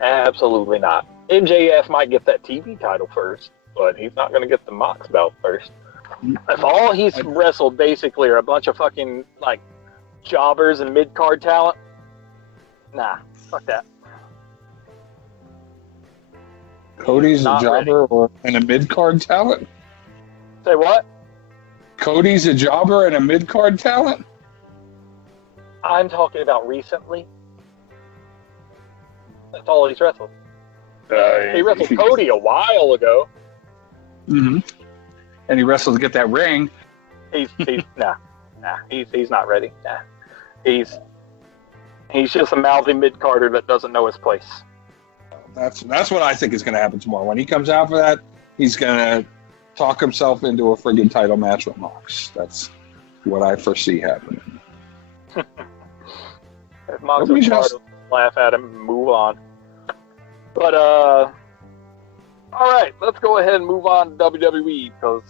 Absolutely not. MJF might get that TV title first, but he's not going to get the Mox belt first. If all he's wrestled basically are a bunch of fucking like jobbers and mid-card talent, nah, fuck that. Cody's a jobber and a mid-card talent? Say what? Cody's a jobber and a mid-card talent? I'm talking about recently. That's all he's wrestled. He wrestled Cody a while ago. Mm-hmm. And he wrestled to get that ring. He's nah, he's not ready. Nah, he's just a mouthy mid-carder that doesn't know his place. That's what I think is going to happen tomorrow. When he comes out for that, he's going to talk himself into a friggin' title match with Mox. That's what I foresee happening. If Mox is hard, laugh at him and move on. But, all right, let's go ahead and move on to WWE because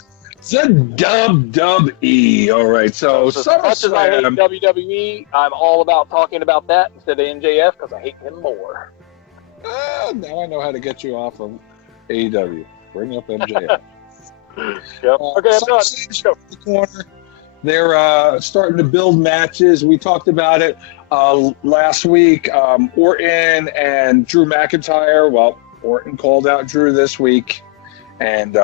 the WWE. All right, so as much as I hate WWE, I'm all about talking about that instead of MJF because I hate him more. Now I know how to get you off of AEW. Bring up MJF. Yep. Okay, I'm done. Let's go. The corner. They're starting to build matches. We talked about it last week. Orton and Drew McIntyre. Well, Orton called out Drew this week, and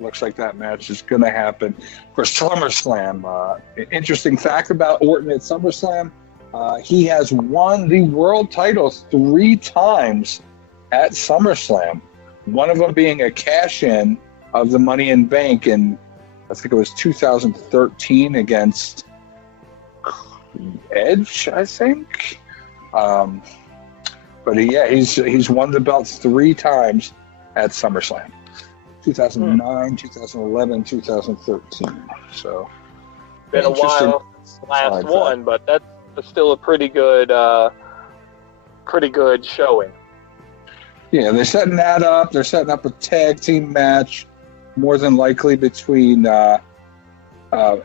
looks like that match is going to happen for SummerSlam. Interesting fact about Orton at SummerSlam. He has won the world title 3 times at SummerSlam. One of them being a cash-in of the Money in Bank in, I think it was 2013 against Edge, I think. But he's won the belt 3 times at SummerSlam. 2009, 2011, 2013. So been a while since the last one, but that's still a pretty good showing. Yeah, they're setting that up. They're setting up a tag team match, more than likely between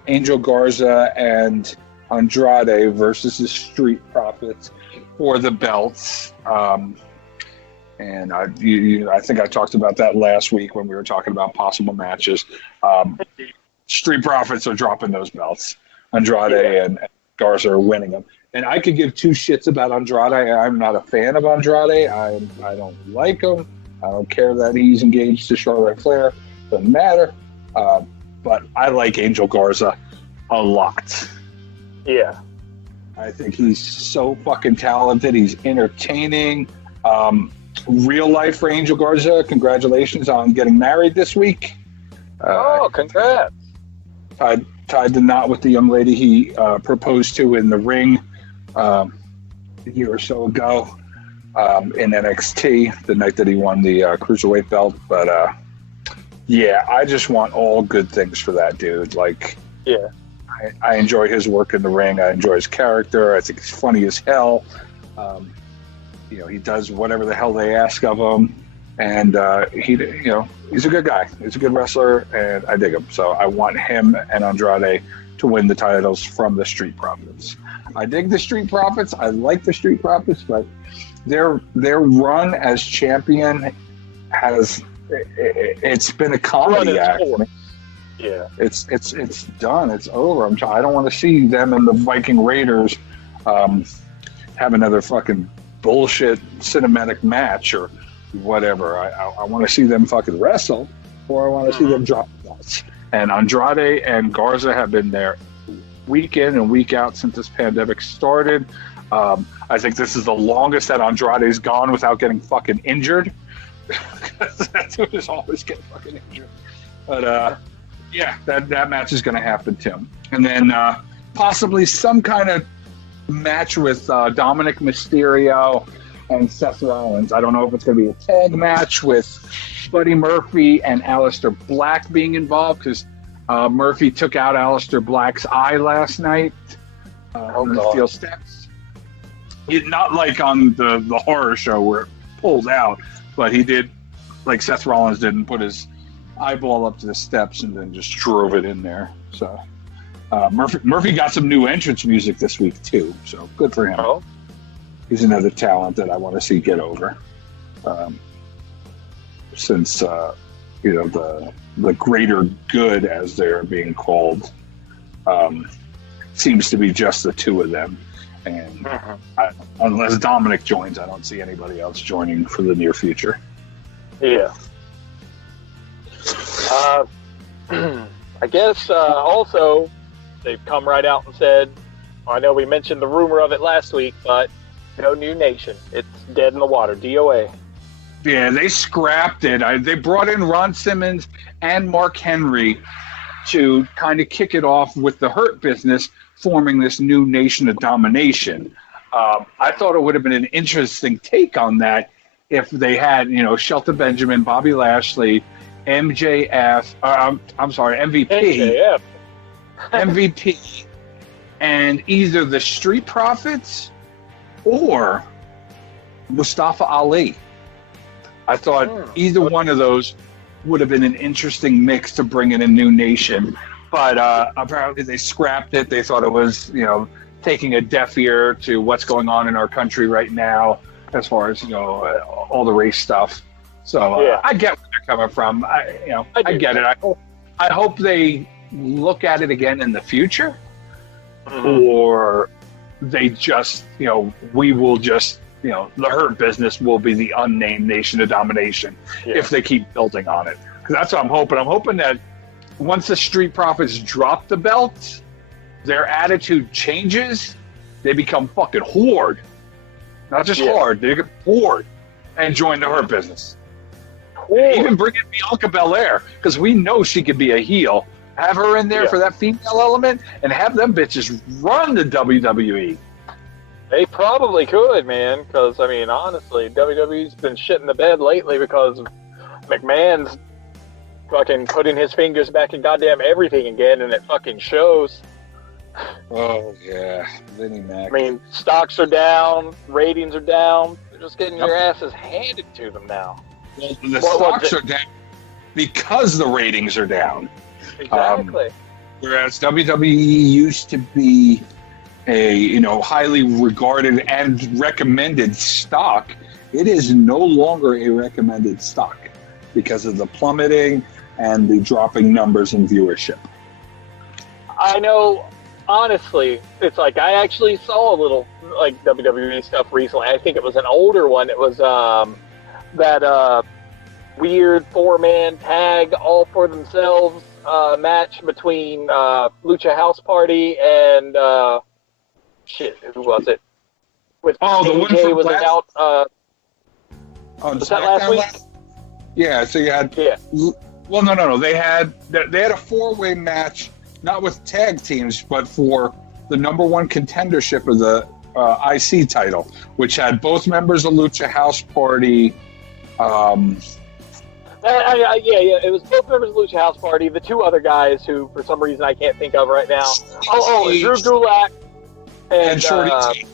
Angel Garza and Andrade versus the Street Profits for the belts. And I think I talked about that last week when we were talking about possible matches. Street Profits are dropping those belts. Andrade and Garza are winning them. And I could give 2 shits about Andrade. I'm not a fan of Andrade. I don't like him. I don't care that he's engaged to Charlotte Flair. Doesn't matter. But I like Angel Garza a lot. Yeah. I think he's so fucking talented. He's entertaining. Real life for Angel Garza. Congratulations on getting married this week. Congrats. Tied the knot with the young lady he proposed to in the ring a year or so ago in NXT, the night that he won the Cruiserweight belt. But I just want all good things for that dude. Like, yeah, I enjoy his work in the ring. I enjoy his character. I think he's funny as hell. He does whatever the hell they ask of him. And he's a good guy. He's a good wrestler, and I dig him. So I want him and Andrade to win the titles from the Street Profits. I dig the Street Profits. I like the Street Profits, but their run as champion it's been a comedy act. Yeah, it's done. It's over. I don't want to see them and the Viking Raiders have another fucking bullshit cinematic match or whatever. I want to see them fucking wrestle, or I want to see them drop belts. And Andrade and Garza have been there week in and week out since this pandemic started. I think this is the longest that Andrade's gone without getting fucking injured. Because that dude is always getting fucking injured. But that match is going to happen too. And then possibly some kind of match with Dominic Mysterio and Seth Rollins. I don't know if it's going to be a tag match with Buddy Murphy and Aleister Black being involved, because Murphy took out Aleister Black's eye last night on the steel steps. Not like on the horror show where it pulled out, but he did, like Seth Rollins didn't put his eyeball up to the steps and then just drove it in there. So Murphy got some new entrance music this week too. So good for him. Oh. He's another talent that I want to see get over. Since the greater good, as they're being called, seems to be just the two of them. And unless Dominic joins, I don't see anybody else joining for the near future. Yeah. I guess also they've come right out and said, I know we mentioned the rumor of it last week, but no new nation. It's dead in the water. DOA. Yeah, they scrapped it. They brought in Ron Simmons and Mark Henry to kind of kick it off with the Hurt Business, forming this new Nation of Domination. I thought it would have been an interesting take on that if they had, Shelton Benjamin, Bobby Lashley, MVP, MJF. MVP, and either the Street Profits or Mustafa Ali. I thought either one of those would have been an interesting mix to bring in a new nation. But apparently they scrapped it. They thought it was, taking a deaf ear to what's going on in our country right now as far as, all the race stuff. So I get where they're coming from. I get it. I hope they look at it again in the future, or they just, we will just, the Hurt Business will be the unnamed Nation of Domination if they keep building on it. Because that's what I'm hoping. I'm hoping that once the Street Profits drop the belts, their attitude changes. They become fucking Horde. Not just Horde, they get Horde and join the Hurt Business. Even bring in Bianca Belair, because we know she could be a heel. Have her in there for that female element and have them bitches run the WWE. They probably could, man, because, honestly, WWE's been shitting the bed lately because McMahon's fucking putting his fingers back in goddamn everything again, and it fucking shows. Oh, yeah. Vinnie Mac. Stocks are down, ratings are down. They're just getting your asses handed to them now. Well, the stocks are down because the ratings are down. Exactly. Whereas WWE used to be a highly regarded and recommended stock, it is no longer a recommended stock because of the plummeting and the dropping numbers in viewership. I know, honestly, it's like I actually saw a little WWE stuff recently. I think it was an older one. It was that weird 4-man tag all for themselves match between Lucha House Party and who was it? With the one from was last, out. was that last week? Yeah. So you had. Yeah. Well, no. They had a 4-way match, not with tag teams, but for the number one contendership of the IC title, which had both members of Lucha House Party. It was both members of Lucha House Party. The two other guys who, for some reason, I can't think of right now. Drew Gulak and Shorty.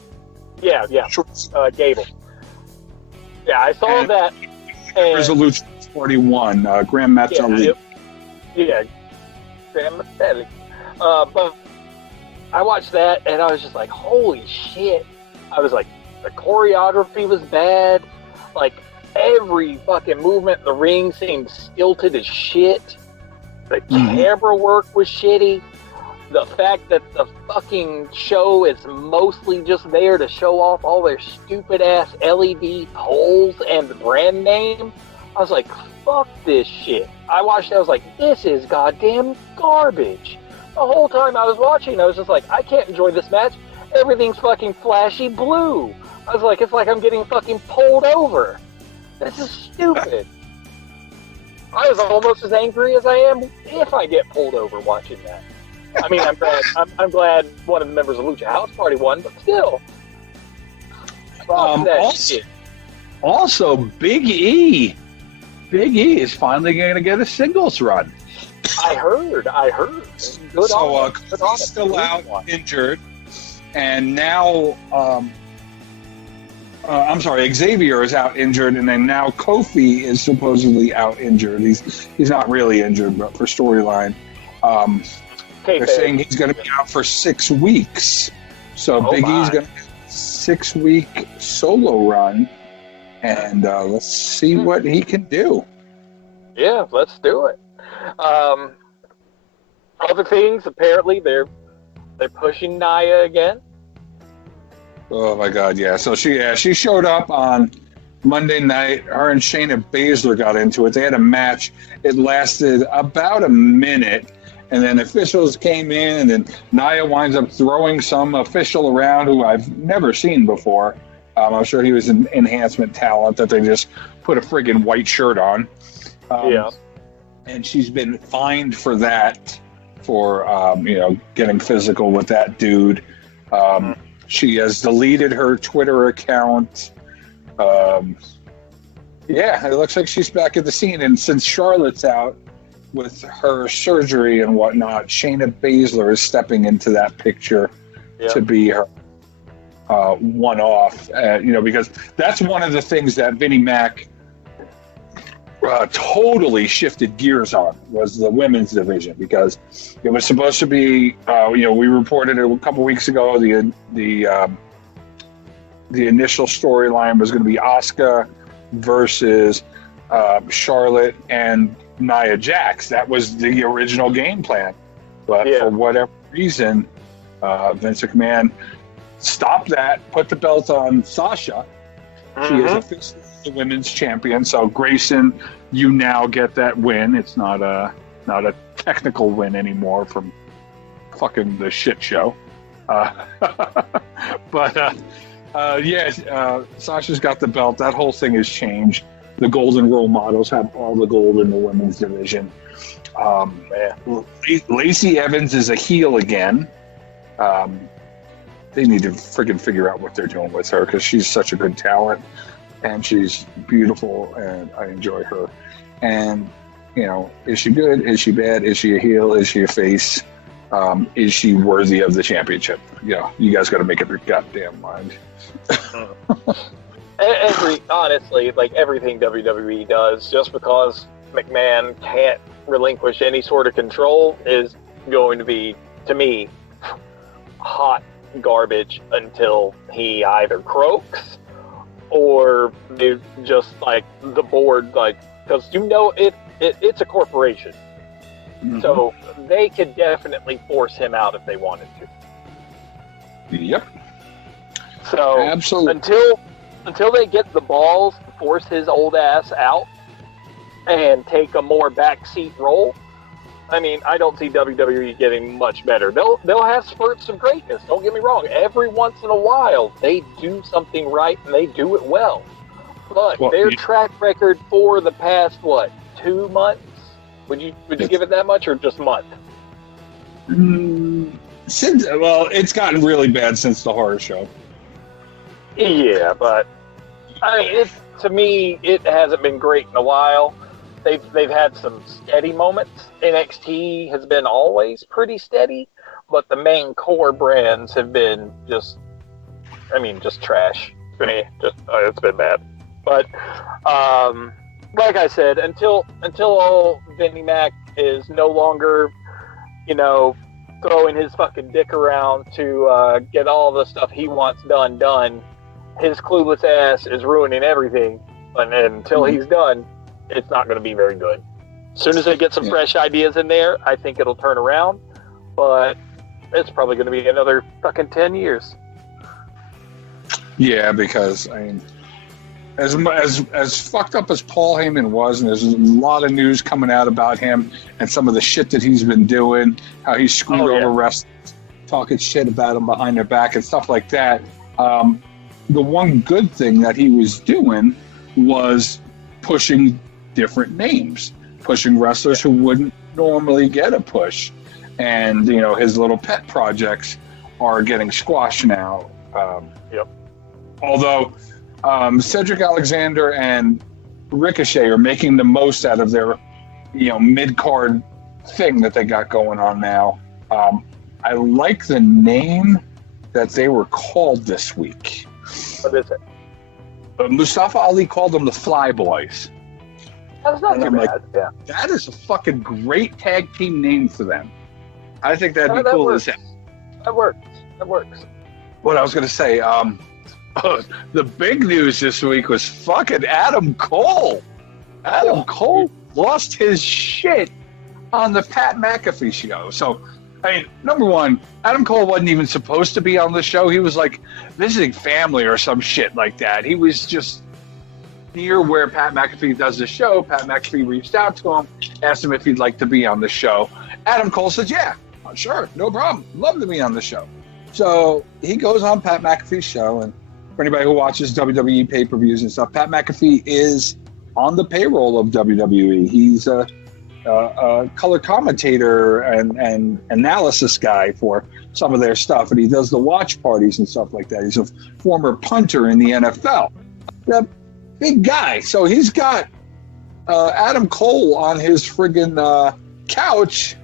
Gable. Yeah, I saw that. Members of Lucha House Party 1, Grand Metalik. Grand Metalik. But I watched that and I was just like, holy shit. I was like, the choreography was bad. Like, every fucking movement in the ring seemed stilted as shit. The camera work was shitty. The fact that the fucking show is mostly just there to show off all their stupid ass LED poles and the brand name. I was like, fuck this shit. I watched it, I was like, this is goddamn garbage. The whole time I was watching, I was just like, I can't enjoy this match. Everything's fucking flashy blue. I was like, it's like I'm getting fucking pulled over. This is stupid. I was almost as angry as I am if I get pulled over watching that. I'm glad one of the members of Lucha House Party won, but still. Also, Big E. Big E is finally going to get a singles run. I heard. Good on him. He's still out injured, and now I'm sorry, Xavier is out injured, and then now Kofi is supposedly out injured. He's not really injured, but for storyline, they're saying he's going to be out for 6 weeks. So Big E's going to have a 6-week solo run, and let's see what he can do. Yeah, let's do it. Other things, apparently they're pushing Nia again. Oh my God, yeah. So she showed up on Monday night. Her and Shayna Baszler got into it. They had a match. It lasted about a minute, and then officials came in, and then Nia winds up throwing some official around who I've never seen before. I'm sure he was an enhancement talent that they just put a friggin' white shirt on. And she's been fined for that, for getting physical with that dude. She has deleted her Twitter account. It looks like she's back at the scene. And since Charlotte's out with her surgery and whatnot, Shayna Baszler is stepping into that picture to be her one-off. Because that's one of the things that Vinnie Mac totally shifted gears on, was the women's division, because it was supposed to be, we reported a couple weeks ago, the initial storyline was going to be Asuka versus Charlotte and Nia Jax. That was the original game plan, but for whatever reason, Vince McMahon stopped that, put the belt on Sasha. She is officially the women's champion. So Grayson, you now get that win. It's not a technical win anymore from fucking the shit show. Sasha's got the belt. That whole thing has changed. The Golden Role Models have all the gold in the women's division. Lacey Evans is a heel again. They need to friggin' figure out what they're doing with her, because she's such a good talent, and she's beautiful, and I enjoy her. And, is she good? Is she bad? Is she a heel? Is she a face? Is she worthy of the championship? You guys got to make up your goddamn mind. Honestly, like everything WWE does, just because McMahon can't relinquish any sort of control, is going to be, to me, hot garbage until he either croaks or they just, like, the board, like, because it's a corporation, so they could definitely force him out if they wanted to. Yep. So absolutely, until they get the balls to force his old ass out and take a more backseat role, I mean, I don't see WWE getting much better. They'll have spurts of greatness, don't get me wrong. Every once in a while, they do something right, and they do it well. But their track record for the past, 2 months? Would you give it that much, or just month? It's gotten really bad since the horror show. Yeah, but I mean, to me, it hasn't been great in a while. They've had some steady moments. NXT has been always pretty steady, but the main core brands have been just trash for me. It's been bad. But like I said, until Vinnie Mac is no longer, throwing his fucking dick around to get all the stuff he wants done, his clueless ass is ruining everything. And until he's done, it's not going to be very good. As soon as they get some fresh ideas in there, I think it'll turn around. But it's probably going to be another fucking 10 years. Yeah, because, I mean, as fucked up as Paul Heyman was, and there's a lot of news coming out about him and some of the shit that he's been doing, how he screwed over wrestlers, talking shit about them behind their back and stuff like that. The one good thing that he was doing was pushing different names, pushing wrestlers who wouldn't normally get a push. And, his little pet projects are getting squashed now. Although Cedric Alexander and Ricochet are making the most out of their, mid-card thing that they got going on now. I like the name that they were called this week. What is it? Mustafa Ali called them the Fly Boys. That's not And too I'm bad. Yeah. That is a fucking great tag team name for them. I think that'd be That cool works. as hell. That works. What I was going to say, the big news this week was fucking Adam Cole. Adam Cole lost his shit on the Pat McAfee show. So, I mean, number one, Adam Cole wasn't even supposed to be on the show. He was like visiting family or some shit like that. He was just near where Pat McAfee does the show. Pat McAfee reached out to him, asked him if he'd like to be on the show. Adam Cole said, yeah, sure, no problem. Love to be on the show. So he goes on Pat McAfee's show, and for anybody who watches WWE pay-per-views and stuff, Pat McAfee is on the payroll of WWE. He's a color commentator and analysis guy for some of their stuff, and he does the watch parties and stuff like that. He's a former punter in the NFL. The big guy. So he's got Adam Cole on his friggin' couch,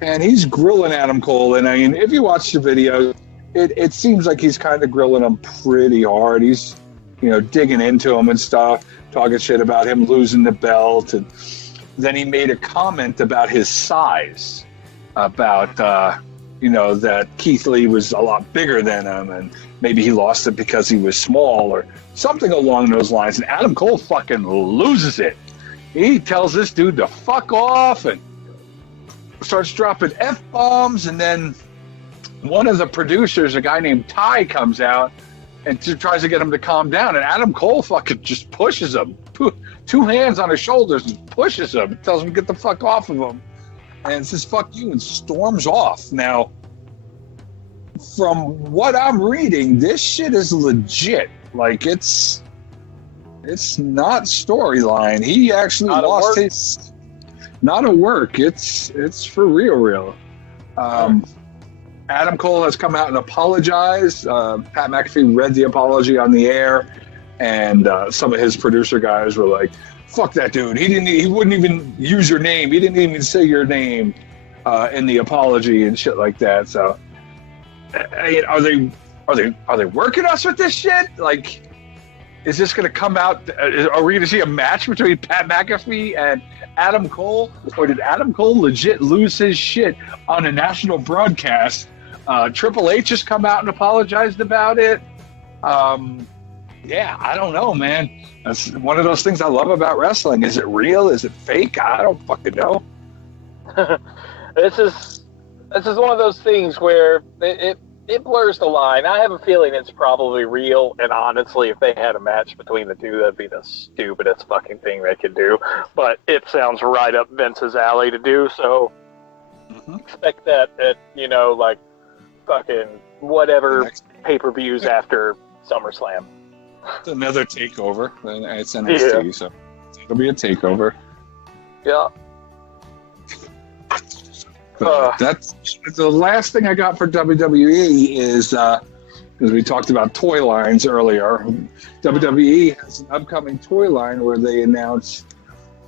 and he's grilling Adam Cole. And I mean, if you watch the video, it seems like he's kind of grilling him pretty hard. He's, digging into him and stuff, talking shit about him losing the belt. And then he made a comment about his size, about, that Keith Lee was a lot bigger than him, and maybe he lost it because he was small or something along those lines. And Adam Cole fucking loses it. He tells this dude to fuck off and starts dropping F-bombs, and then one of the producers, a guy named Ty, comes out and tries to get him to calm down, and Adam Cole fucking just pushes him. Two hands on his shoulders and pushes him, tells him to get the fuck off of him, and says fuck you and storms off. Now, from what I'm reading, this shit is legit. Like, it's not storyline. He actually lost his... Not a work. It's for real. Adam Cole has come out and apologized. Pat McAfee read the apology on the air, and some of his producer guys were like, "Fuck that dude. He wouldn't even use your name. He didn't even say your name in the apology and shit like that." So, are they working us with this shit? Like, is this going to come out? Are we going to see a match between Pat McAfee and Adam Cole, or did Adam Cole legit lose his shit on a national broadcast? Triple H just come out and apologized about it. Yeah, I don't know, man. That's one of those things I love about wrestling. Is it real? Is it fake? I don't fucking know. This is one of those things where it blurs the line. I have a feeling it's probably real, and honestly, if they had a match between the two, that'd be the stupidest fucking thing they could do. But it sounds right up Vince's alley to do, so expect that at, like fucking whatever pay-per-views after SummerSlam. It's another takeover. It's NXT, so it'll be a takeover. Yeah. That's the last thing I got for WWE is, as we talked about toy lines earlier, WWE has an upcoming toy line where they announce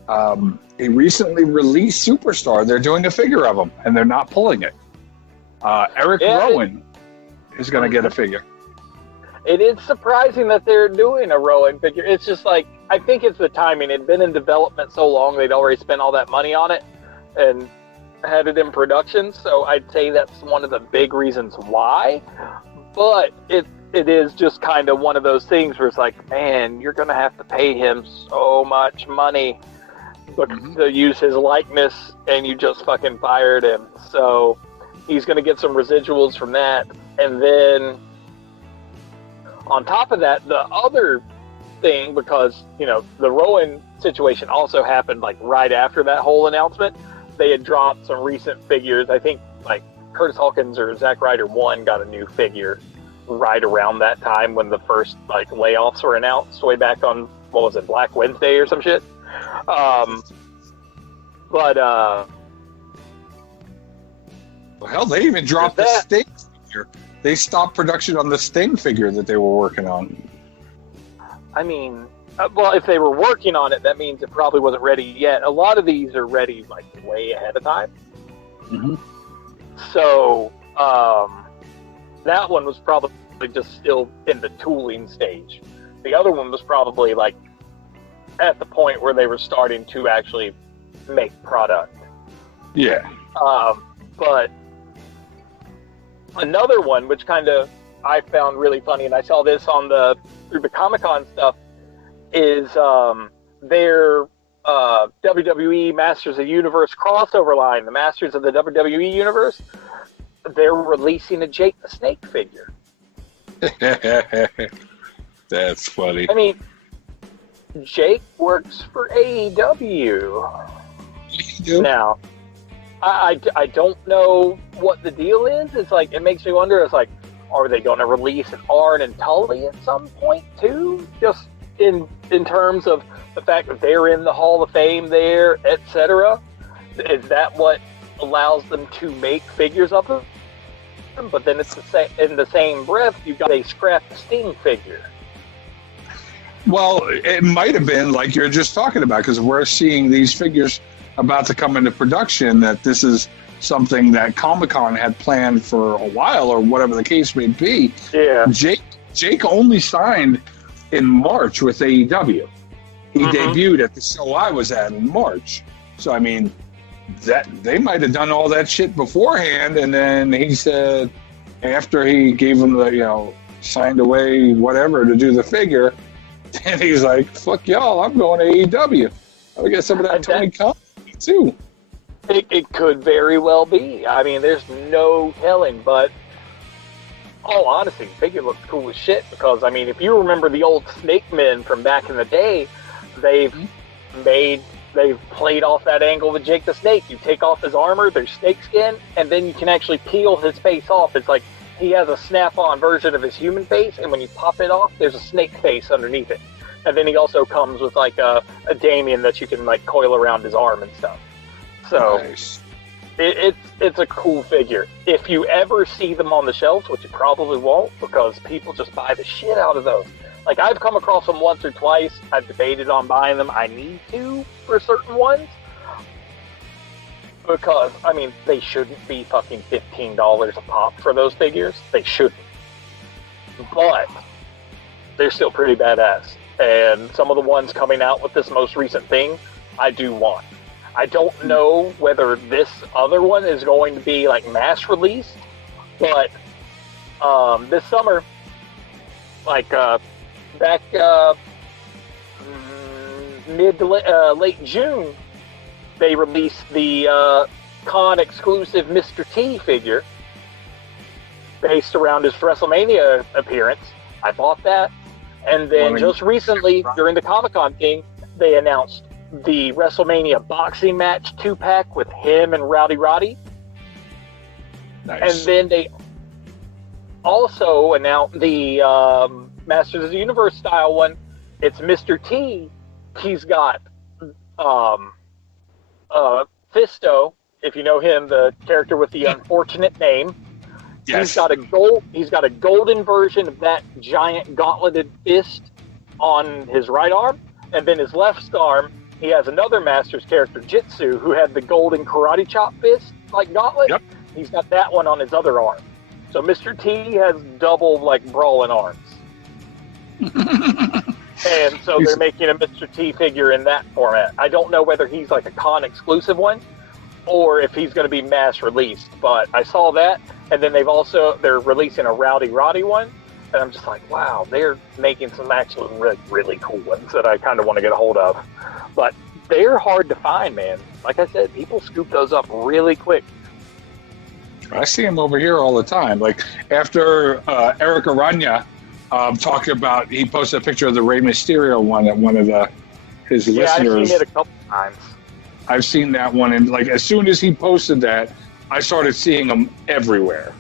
a recently released superstar. They're doing a figure of him, and they're not pulling it. Eric Rowan is going to get a figure. It is surprising that they're doing a Rowan figure. It's just like, I think it's the timing. It had been in development so long, they'd already spent all that money on it and had it in production. So I'd say that's one of the big reasons why. But it is just kind of one of those things where it's like, man, you're going to have to pay him so much money to use his likeness, and you just fucking fired him. So he's going to get some residuals from that. And then on top of that, the other thing, because, the Rowan situation also happened like right after that whole announcement, they had dropped some recent figures. I think like Curtis Hawkins or Zack Ryder 1 got a new figure right around that time when the first like layoffs were announced way back on, what was it, Black Wednesday or some shit. Hell, they even dropped the Sting figure. They stopped production on the Sting figure that they were working on. I mean, well, if they were working on it, that means it probably wasn't ready yet. A lot of these are ready like way ahead of time. So that one was probably just still in the tooling stage. The other one was probably like at the point where they were starting to actually make product. Yeah. But another one, which kind of I found really funny, and I saw this on through the Comic-Con stuff, is their WWE Masters of the Universe crossover line, the Masters of the WWE Universe. They're releasing a Jake the Snake figure. That's funny. I mean, Jake works for AEW. Now, I don't know what the deal is. It's like, it makes me wonder, it's like, are they going to release an Arn and Tully at some point too? Just in terms of the fact that they're in the Hall of Fame there, etc. Is that what allows them to make figures of them? But then it's in the same breath, you've got a scrapped Sting figure. Well, it might have been like you're just talking about, because we're seeing these figures about to come into production, that this is something that Comic-Con had planned for a while, or whatever the case may be. Yeah. Jake only signed in March with AEW. He debuted at the show I was at in March. So, I mean, that they might have done all that shit beforehand, and then he said, after he gave him the, signed away whatever to do the figure, and he's like, fuck y'all, I'm going to AEW. I'll get some of that Tony Khan too. It could very well be. I mean, there's no telling, but all honesty, the figure looks cool as shit, because, I mean, if you remember the old Snake Men from back in the day, they've played off that angle with Jake the Snake. You take off his armor, there's snake skin, and then you can actually peel his face off. It's like he has a snap-on version of his human face, and when you pop it off, there's a snake face underneath it. And then he also comes with like a Damien that you can like coil around his arm and stuff. So nice. It's a cool figure. If you ever see them on the shelves, which you probably won't, because people just buy the shit out of those. Like, I've come across them once or twice. I've debated on buying them. I need to for certain ones. Because, I mean, they shouldn't be fucking $15 a pop for those figures. They shouldn't. But they're still pretty badass. And some of the ones coming out with this most recent thing, I do want. I don't know whether this other one is going to be like mass release, but this summer, like back mid to late June, they released the con exclusive Mr. T figure based around his WrestleMania appearance. I bought that. And then just recently, during the Comic-Con thing, they announced the WrestleMania boxing match 2-pack with him and Rowdy Roddy. Nice. And then they also announced the Masters of the Universe style one. It's Mr. T. He's got Fisto, if you know him, the character with the unfortunate name. Yes. He's got a golden version of that giant gauntleted fist on his right arm, and then his left arm, he has another Masters character, Jitsu, who had the golden karate chop fist like gauntlet. Yep. He's got that one on his other arm. So Mr. T has double like brawling arms. And so they're making a Mr. T figure in that format. I don't know whether he's like a con exclusive one or if he's going to be mass released, but I saw that. And then they're releasing a Rowdy Roddy one, and I'm just like, wow, they're making some actually really, really cool ones that I kind of want to get a hold of. But they're hard to find, man. Like I said, people scoop those up really quick. I see him over here all the time. Like, after Eric Aranya talked about, he posted a picture of the Rey Mysterio one at one of his listeners. I've seen it a couple times. I've seen that one, and like as soon as he posted that, I started seeing them everywhere.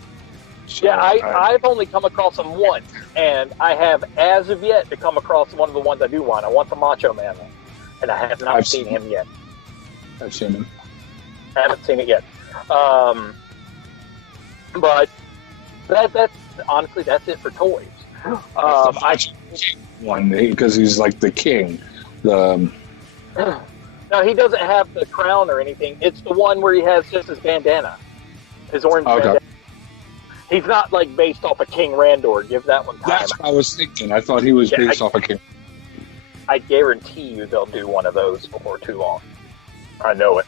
So yeah, I've only come across them once, and I have, as of yet, to come across one of the ones I do want. I want the Macho Man one, and I have not seen him yet. I've seen him. I haven't seen it yet. But that's honestly, that's it for toys. One because he's like the king. No, he doesn't have the crown or anything. It's the one where he has just his bandana, his orange bandana. He's not like based off of King Randor. Give that one time. That's what I was thinking. I thought he was based off of King. I guarantee you they'll do one of those before too long. I know it.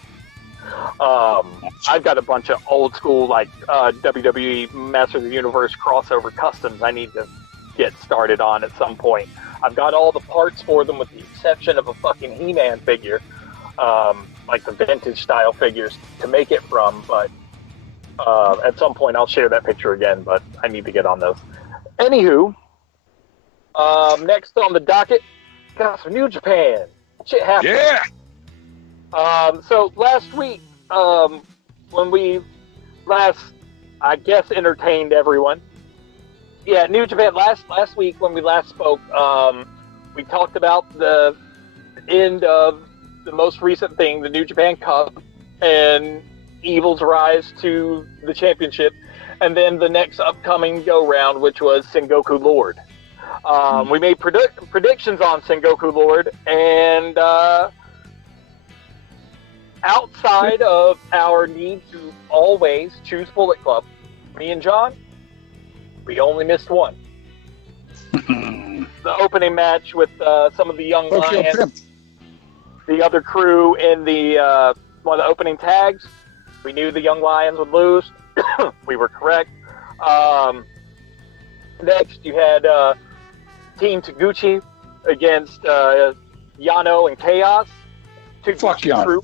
I've got a bunch of old school like WWE Masters of the Universe crossover customs I need to get started on at some point. I've got all the parts for them with the exception of a fucking He-Man figure, like the vintage style figures to make it from, but at some point I'll share that picture again, but I need to get on those. Anywho, next on the docket, got some New Japan. Shit happened. Yeah! So last week, when we last, I guess, entertained everyone. Yeah, New Japan, last week when we last spoke, we talked about the end of the most recent thing, the New Japan Cup, and Evil's rise to the championship, and then the next upcoming go-round, which was Sengoku Lord. We made predictions on Sengoku Lord, and outside of our need to always choose Bullet Club, me and John, we only missed one. The opening match with some of the young Lions, the other crew in the one of the opening tags. We knew the young Lions would lose. We were correct. Next, you had Team Taguchi against Yano and Chaos. Fuck Yano.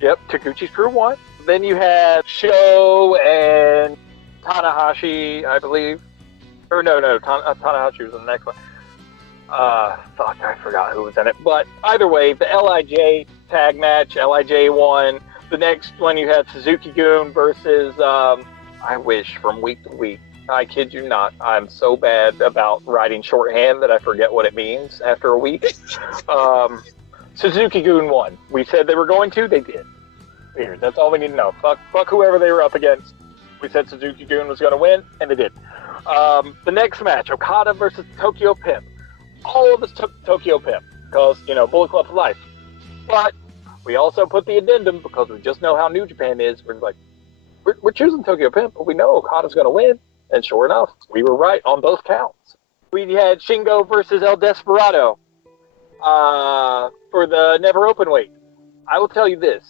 Yep, Taguchi's crew won. Then you had Sho and Tanahashi, I believe. Or no, Tanahashi was in the next one. Fuck, I forgot who was in it. But either way, the LIJ tag match, LIJ won. The next one you had Suzuki-gun versus, I wish, from week to week. I kid you not. I'm so bad about writing shorthand that I forget what it means after a week. Suzuki-gun won. We said they were going to, they did. Weird. That's all we need to know. Fuck whoever they were up against. We said Suzuki-gun was going to win, and they did. The next match, Okada versus Tokyo Pimp. All of us took Tokyo Pimp because, Bullet Club for life. But we also put the addendum because we just know how New Japan is. We're like, we're choosing Tokyo Pimp, but we know Okada's going to win. And sure enough, we were right on both counts. We had Shingo versus El Desperado for the Never Openweight. I will tell you this.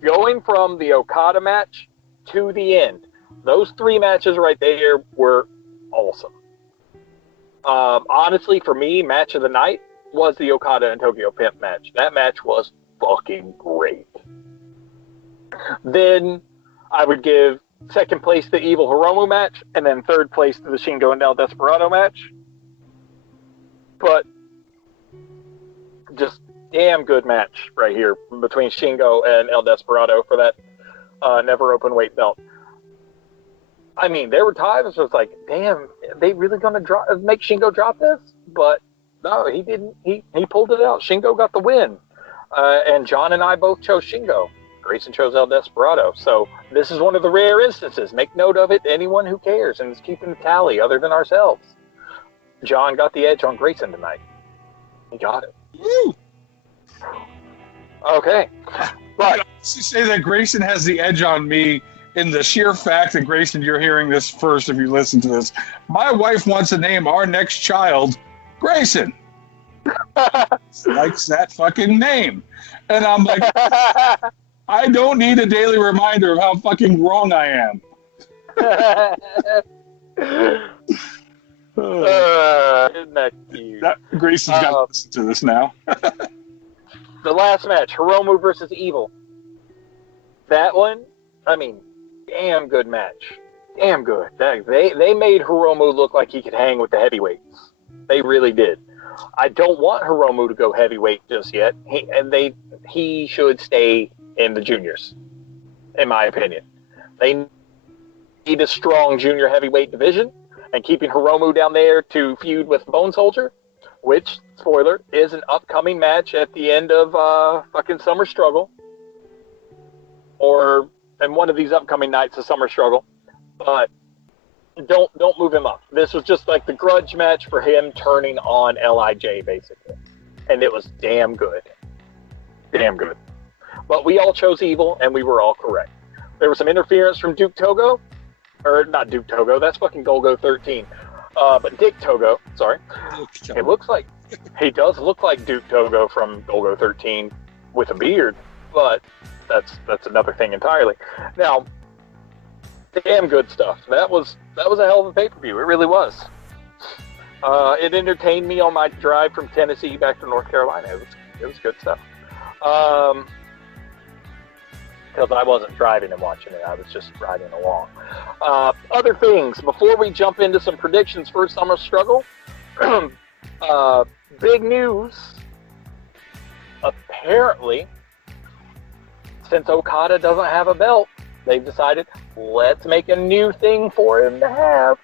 Going from the Okada match to the end, those three matches right there were awesome. Honestly, for me, match of the night was the Okada and Tokyo Pimp match. That match was fucking great. Then I would give second place the Evil Hiromu match, and then third place to the Shingo and El Desperado match. But just damn good match right here between Shingo and El Desperado for that Never Openweight belt. I mean, there were times where it's like, damn, are they really going to make Shingo drop this? But no, he didn't. He pulled it out. Shingo got the win. And John and I both chose Shingo. Grayson chose El Desperado. So this is one of the rare instances. Make note of it, anyone who cares and is keeping the tally other than ourselves. John got the edge on Grayson tonight. He got it. Woo! Okay. But I say that Grayson has the edge on me in the sheer fact that, Grayson, you're hearing this first if you listen to this. My wife wants to name our next child Grayson. Likes that fucking name. And I'm like, I don't need a daily reminder of how fucking wrong I am. Isn't that cute? Grayson's got to listen to this now. The last match, Hiromu versus Evil. That one, I mean, damn good match. Damn good. They made Hiromu look like he could hang with the heavyweights. They really did. I don't want Hiromu to go heavyweight just yet. He should stay in the juniors, in my opinion. They need a strong junior heavyweight division, and keeping Hiromu down there to feud with Bone Soldier, which, spoiler, is an upcoming match at the end of fucking Summer Struggle, or in one of these upcoming nights of Summer Struggle. But don't move him up. This was just like the grudge match for him turning on LIJ, basically. And it was damn good. Damn good. But we all chose Evil, and we were all correct. There was some interference from Duke Togo. or not Duke Togo. That's fucking Golgo 13. But Dick Togo, sorry. It looks like he does look like Duke Togo from Golgo 13 with a beard, but that's another thing entirely. Now, damn good stuff. That was a hell of a pay-per-view. It really was. It entertained me on my drive from Tennessee back to North Carolina. It was good stuff. Because I wasn't driving and watching it. I was just riding along. Other things, before we jump into some predictions for Summer Struggle, big news. Apparently, since Okada doesn't have a belt, they've decided, let's make a new thing for him to have.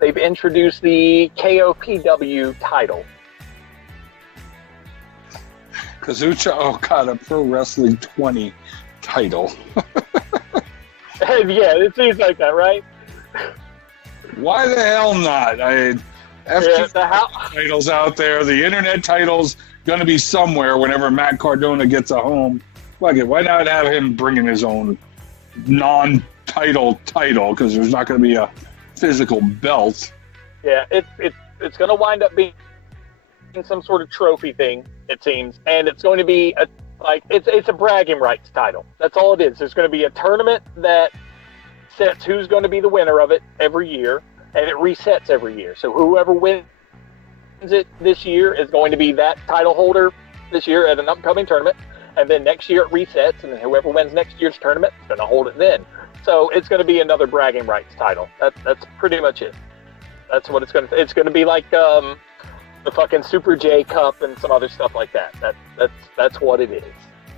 They've introduced the KOPW title. Kazuchika Okada Pro Wrestling 20 title. Yeah, it seems like that, right? Why the hell not? Titles out there. The internet title's going to be somewhere whenever Matt Cardona gets a home. Fuck it. Why not have him bringing his own non-title title? Because there's not going to be a physical belt. Yeah, it's going to wind up being some sort of trophy thing, it seems, and it's going to be it's a bragging rights title. That's all it is. There's going to be a tournament that sets who's going to be the winner of it every year, and it resets every year. So whoever wins it this year is going to be that title holder this year at an upcoming tournament, and then next year it resets, and then whoever wins next year's tournament is going to hold it then. So it's going to be another bragging rights title. That's pretty much it. That's what it's going to. It's going to be like the fucking Super J Cup and some other stuff like that. That's what it is.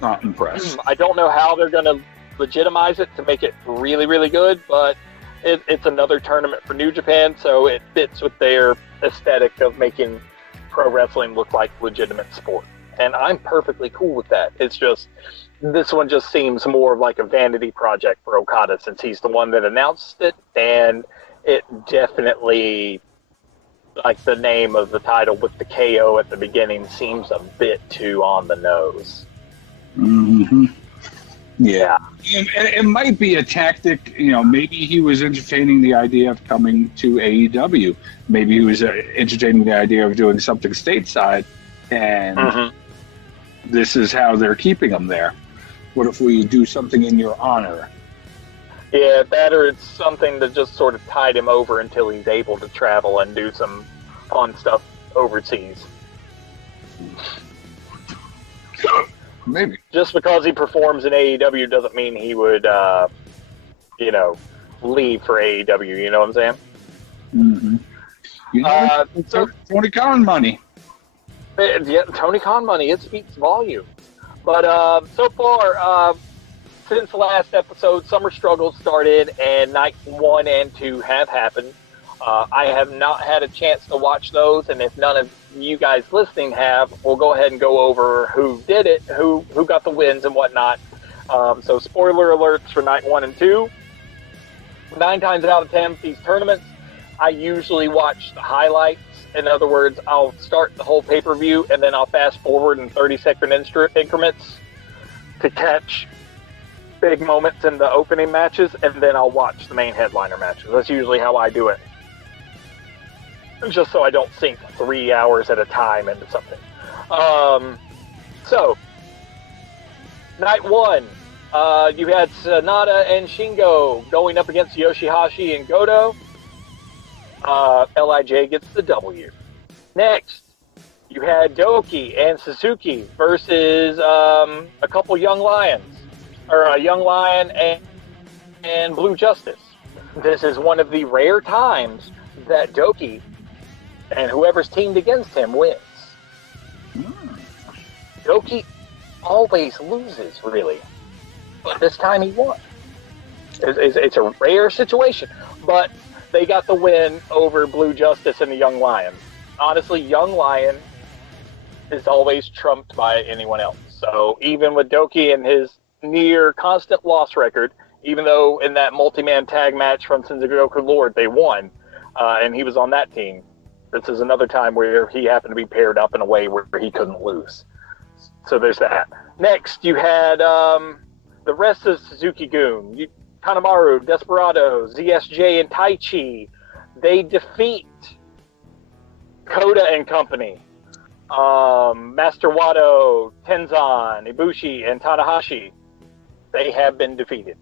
Not impressed. I don't know how they're going to legitimize it to make it really, really good, but it's another tournament for New Japan, so it fits with their aesthetic of making pro wrestling look like legitimate sport. And I'm perfectly cool with that. It's just, this one just seems more like a vanity project for Okada since he's the one that announced it, and it definitely, like the name of the title with the KO at the beginning, seems a bit too on the nose. Mm-hmm. Yeah. And it might be a tactic, maybe he was entertaining the idea of coming to AEW. Maybe he was entertaining the idea of doing something stateside, and this is how they're keeping him there. What if we do something in your honor? Yeah, that or it's something that just sort of tied him over until he's able to travel and do some fun stuff overseas. Maybe. Just because he performs in AEW doesn't mean he would, leave for AEW. You know what I'm saying? Mm-hmm. Tony Khan money. Yeah, Tony Khan money. It speaks volume. But so far, since the last episode, Summer Struggle started, and night 1 and 2 have happened. I have not had a chance to watch those, and if none of you guys listening have, we'll go ahead and go over who did it, who got the wins and whatnot. So spoiler alerts for night 1 and 2. 9 times out of 10 these tournaments, I usually watch the highlights. In other words, I'll start the whole pay-per-view, and then I'll fast forward in 30-second increments to catch big moments in the opening matches, and then I'll watch the main headliner matches. That's usually how I do it. Just so I don't sink 3 hours at a time into something. So, night 1, you had Sanada and Shingo going up against Yoshihashi and Goto. LIJ gets the W. Next, you had Doki and Suzuki versus a couple young lions, or a young lion and Blue Justice. This is one of the rare times that Doki and whoever's teamed against him wins. Doki always loses, really, but this time he won. It's a rare situation, but they got the win over Blue Justice and the Young Lion. Honestly, Young Lion is always trumped by anyone else. So even with Doki and his near constant loss record, even though in that multi-man tag match from Sengoku Lord they won, and he was on that team, this is another time where he happened to be paired up in a way where he couldn't lose. So there's that. Next, you had the rest of Suzuki Goon. Kanemaru, Desperado, ZSJ, and Taichi. They defeat Koda and Company. Master Wado, Tenzan, Ibushi, and Tanahashi. They have been defeated.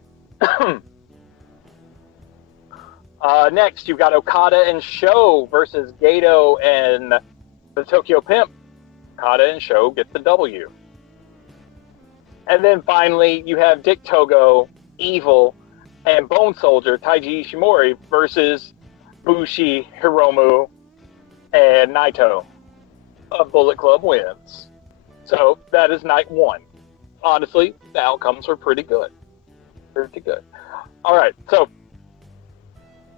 Next, you've got Okada and Sho versus Gato and the Tokyo Pimp. Okada and Sho get the W. And then finally, you have Dick Togo, Evil, and Bone Soldier, Taiji Ishimori, versus Bushi, Hiromu, and Naito. A Bullet Club wins. So that is night 1. Honestly, the outcomes were pretty good. Pretty good. All right, so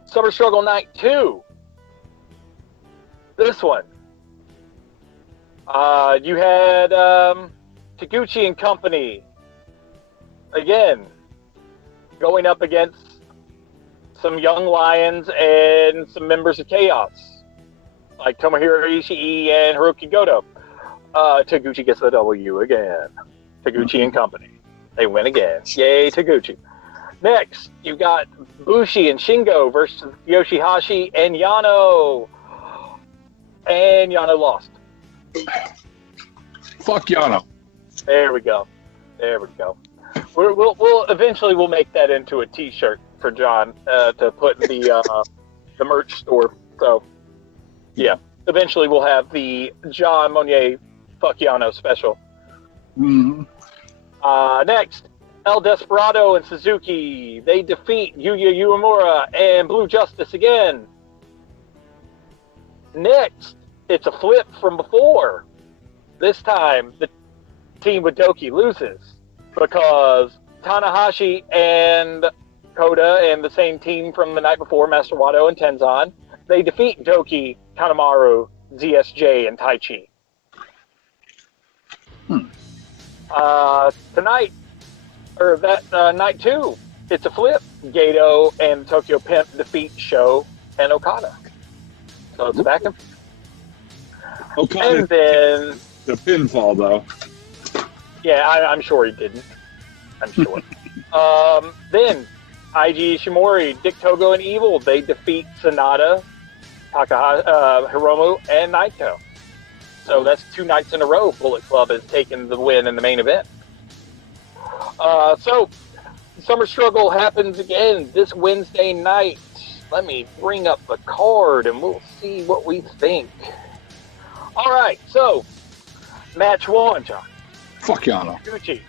Summer Struggle night 2. This one. You had Taguchi and Company. Again, going up against some young lions and some members of Chaos, like Tomohiro Ishii and Hiroki Goto. Taguchi gets the W again. Taguchi and Company. They win again. Yay, Taguchi. Next, you got Bushi and Shingo versus Yoshihashi and Yano. And Yano lost. Fuck Yano. There we go. There we go. We'll eventually we'll make that into a T-shirt for John to put in the merch store. So, yeah. Eventually we'll have the John Monier Fuck Yano special. Mm-hmm. Next, El Desperado and Suzuki. They defeat Yuya Uemura and Blue Justice again. Next, it's a flip from before. This time, the team with Doki loses because Tanahashi and Koda and the same team from the night before, Master Wado and Tenzan, they defeat Doki, Kanemaru, ZSJ, and Taichi. Tonight, or that night 2, it's a flip. Gato and Tokyo Pimp defeat Sho and Okada. So it's a back and forth. Okada and then the pinfall, though. Yeah, I'm sure he didn't. I'm sure. Then Taiji Ishimori, Dick Togo, and Evil, they defeat Sonata, Hiromu, and Naito. So that's 2 nights in a row Bullet Club has taken the win in the main event. So Summer Struggle happens again this Wednesday night. Let me bring up the card and we'll see what we think. All right, so match 1, John. Fuck Yano. Taguchi.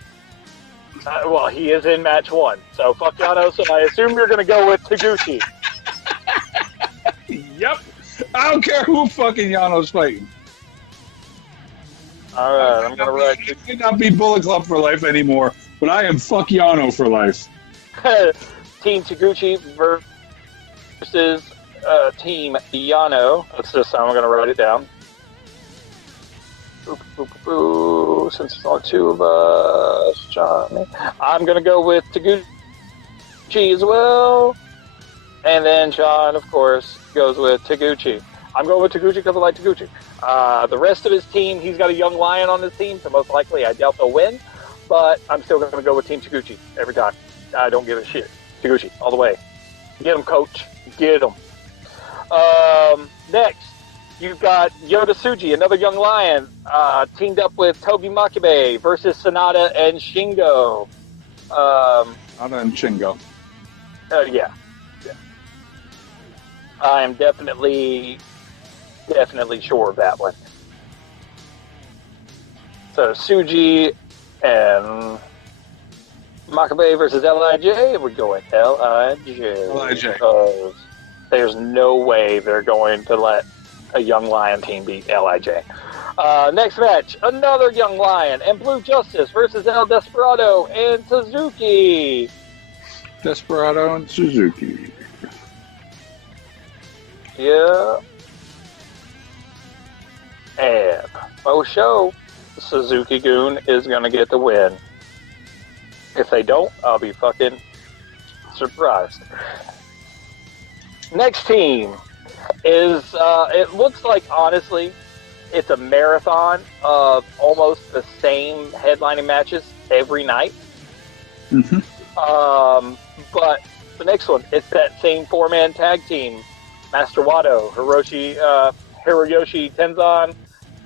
Well, he is in match 1, so fuck Yano. So I assume you're going to go with Taguchi. Yep. I don't care who fucking Yano's fighting. All right, I'm going to write. It may not be Bullet Club for life anymore, but I am fuck Yano for life. Team Taguchi versus Team Yano. That's just how I'm going to write it down. Since there's only 2 of us, Johnny, I'm going to go with Taguchi as well. And then John, of course, goes with Taguchi. I'm going with Taguchi because I like Taguchi. The rest of his team, he's got a young lion on his team, so most likely I doubt they'll win. But I'm still going to go with Team Taguchi every time. I don't give a shit. Taguchi, all the way. Get him, coach. Get him. Next, you've got Yoda Tsuji, another young lion, teamed up with Togi Makabe versus Sonata and Shingo. Sonata and Shingo. Yeah. I am definitely sure of that one. So Tsuji and Makabe versus LIJ. We're going LIJ. Because there's no way they're going to let a young lion team beat LIJ. Next match, another young lion and Blue Justice versus El Desperado and Suzuki. Desperado and Suzuki. Yeah. And show Suzuki-gun is going to get the win. If they don't, I'll be fucking surprised. Next team is, it looks like, honestly, it's a marathon of almost the same headlining matches every night. Mm-hmm. But the next one, it's that same 4-man tag team. Master Wato, Hiroyoshi Tenzan,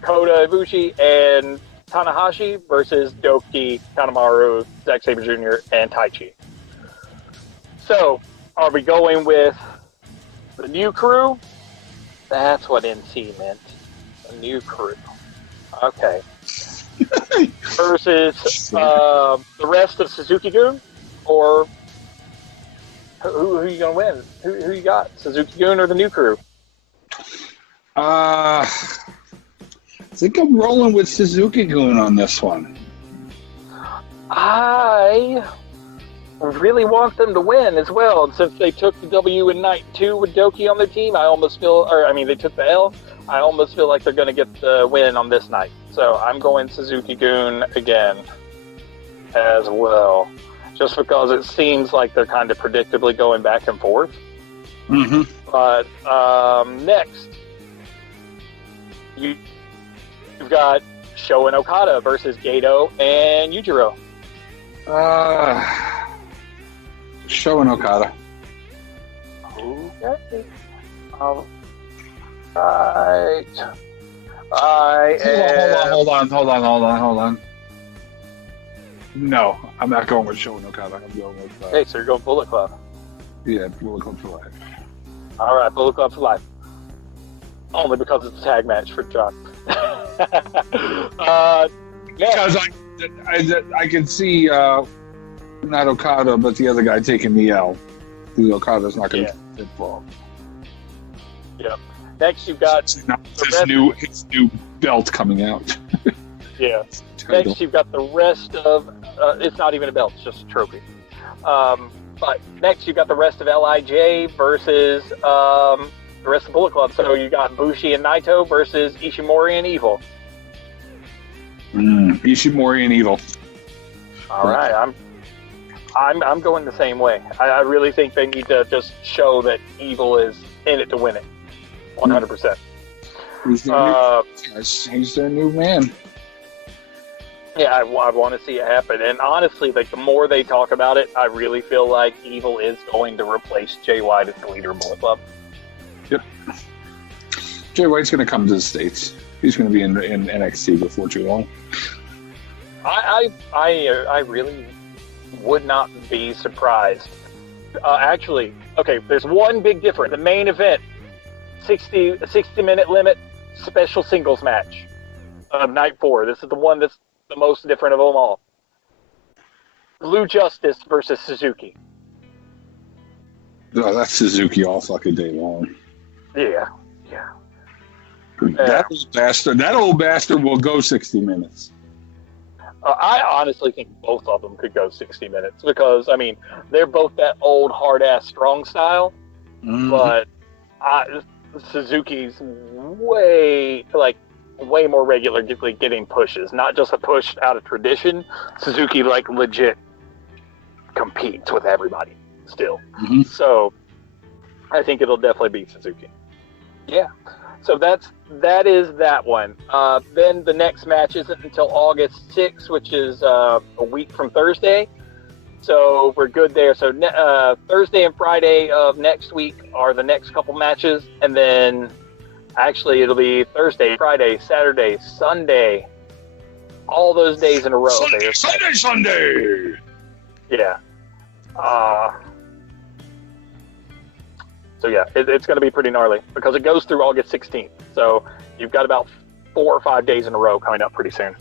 Kota Ibushi, and Tanahashi versus Doki, Kanemaru, Zack Sabre Jr., and Taichi. So, are we going with the new crew? That's what NC meant. The new crew. Okay. Versus the rest of Suzuki-gun? Or who are you going to win? Who you got? Suzuki-gun or the new crew? I think I'm rolling with Suzuki-gun on this one. I really want them to win as well. And since they took the W in night 2 with Doki on their team, they took the L. I almost feel like they're going to get the win on this night. So I'm going Suzuki-gun again as well. Just because it seems like they're kind of predictably going back and forth. Mm-hmm. But next, you've got Sho and Okada versus Gato and Yujiro. Sho and Okada. Okay. Right. Hold on. No, I'm not going with Sho and Okada. I'm going with... Okay, so you're going Bullet Club. Yeah, Bullet Club for life. All right, Bullet Club for life. Only because it's a tag match for John. Because I can see not Okada, but the other guy taking the L. Because Okada's not going to get involved. Yep. Next, you've got his new belt coming out. Yeah. Next, you've got the rest of... it's not even a belt, it's just a trophy. But next, you've got the rest of LIJ versus the rest of Bullet Club. So you got Bushi and Naito versus Ishimori and Evil. Ishimori and Evil. All right, I'm going the same way. I really think they need to just show that Evil is in it to win it. 100%. He's their new man. Yeah, I want to see it happen. And honestly, like the more they talk about it, I really feel like Evil is going to replace Jay White as the leader of Bullet Club. Yep. Jay White's going to come to the States. He's going to be in NXT before too long. I really would not be surprised. Actually, okay, there's one big difference. The main event, 60-minute limit, special singles match of night 4. This is the one that's the most different of them all. Blue Justice versus Suzuki. No, that's Suzuki all fucking day long. Yeah. That old bastard will go 60 minutes. I honestly think both of them could go 60 minutes because, I mean, they're both that old hard-ass strong style, but Suzuki's way more regularly getting pushes, not just a push out of tradition. Suzuki legit competes with everybody still. So I think it'll definitely be Suzuki. Yeah. So that is that one. Then the next match isn't until August 6th, which is a week from Thursday. So we're good there. So Thursday and Friday of next week are the next couple matches, and then actually it'll be Thursday, Friday, Saturday, Sunday, all those days in a row. Sunday. Yeah. So yeah, it's going to be pretty gnarly because it goes through August 16th. So you've got about 4 or 5 days in a row coming up pretty soon.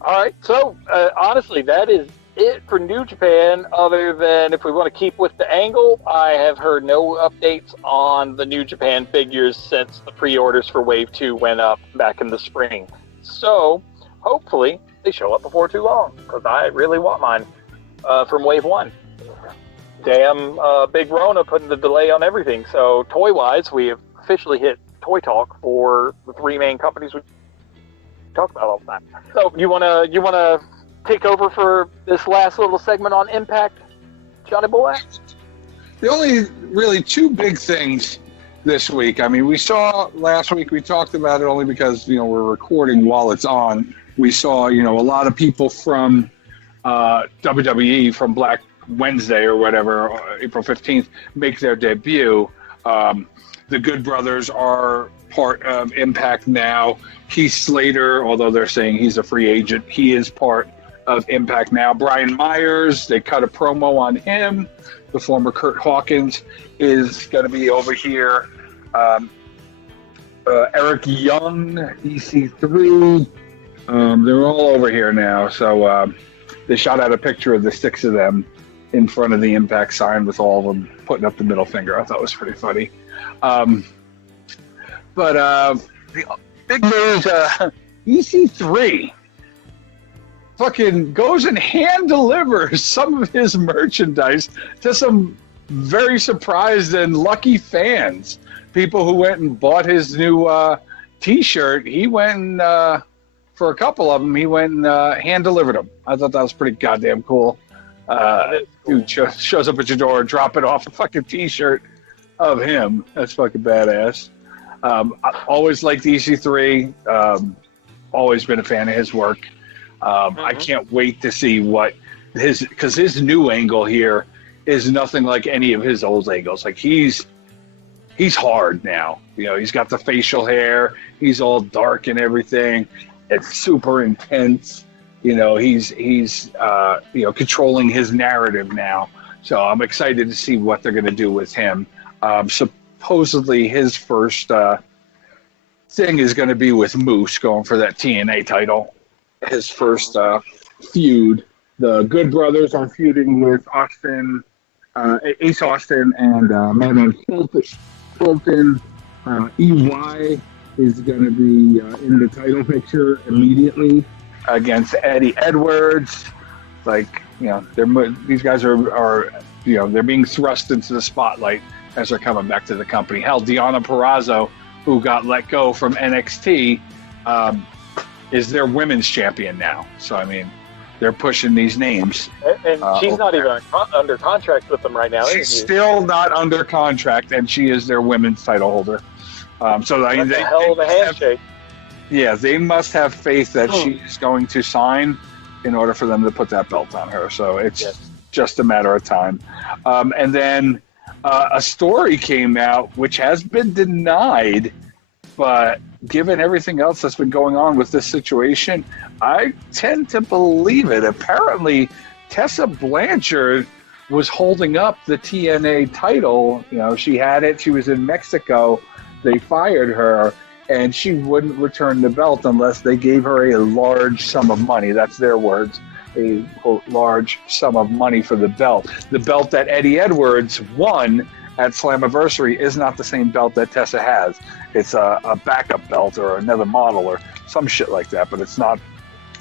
All right. So honestly, that is it for New Japan. Other than if we want to keep with the angle, I have heard no updates on the New Japan figures since the pre-orders for Wave 2 went up back in the spring. So hopefully they show up before too long because I really want mine from Wave 1. Damn, Big Rona putting the delay on everything. So toy-wise, we have officially hit Toy Talk for the 3 main companies we talk about all the time. So you wanna take over for this last little segment on Impact, Johnny Boy? The only really 2 big things this week. I mean, we saw last week, we talked about it only because we're recording while it's on. We saw a lot of people from WWE from Black Wednesday or whatever, April 15th, make their debut. The Good Brothers are part of Impact now. Keith Slater, although they're saying he's a free agent, he is part of Impact now. Brian Myers, they cut a promo on him. The former Kurt Hawkins is going to be over here. Eric Young, EC3, they're all over here now. So they shot out a picture of the 6 of them in front of the Impact sign with all of them putting up the middle finger. I thought it was pretty funny. But the big news, EC3 fucking goes and hand delivers some of his merchandise to some very surprised and lucky fans. People who went and bought his new T-shirt, he went and, for a couple of them, he went and hand delivered them. I thought that was pretty goddamn cool. Dude shows up at your door, dropping off a fucking T-shirt of him. That's fucking badass. I always liked EC3. Always been a fan of his work. I can't wait to see what because his new angle here is nothing like any of his old angles. Like he's hard now. You know, he's got the facial hair. He's all dark and everything. It's super intense. You know, he's controlling his narrative now. So I'm excited to see what they're going to do with him. Supposedly his first thing is going to be with Moose going for that TNA title. His first feud. The Good Brothers are feuding with Austin, Ace Austin, and Madman Fulton. EY is going to be in the title picture immediately against Eddie Edwards. Like, you know, these guys are they're being thrust into the spotlight as they're coming back to the company. Hell, Deonna Purrazzo, who got let go from NXT, is their women's champion now. So, I mean, they're pushing these names. And she's not even under contract with them right now. She's still not under contract, and she is their women's title holder. So I mean, that's a hell of a handshake. They must have faith that she's going to sign in order for them to put that belt on her. So it's just a matter of time. And then a story came out which has been denied, but given everything else that's been going on with this situation, I tend to believe it. Apparently, Tessa Blanchard was holding up the TNA title. You know, she had it. She was in Mexico. They fired her, and she wouldn't return the belt unless they gave her a large sum of money. That's their words. A, quote, large sum of money for the belt. The belt that Eddie Edwards won at Slammiversary is not the same belt that Tessa has. It's a backup belt or another model or some shit like that, but it's not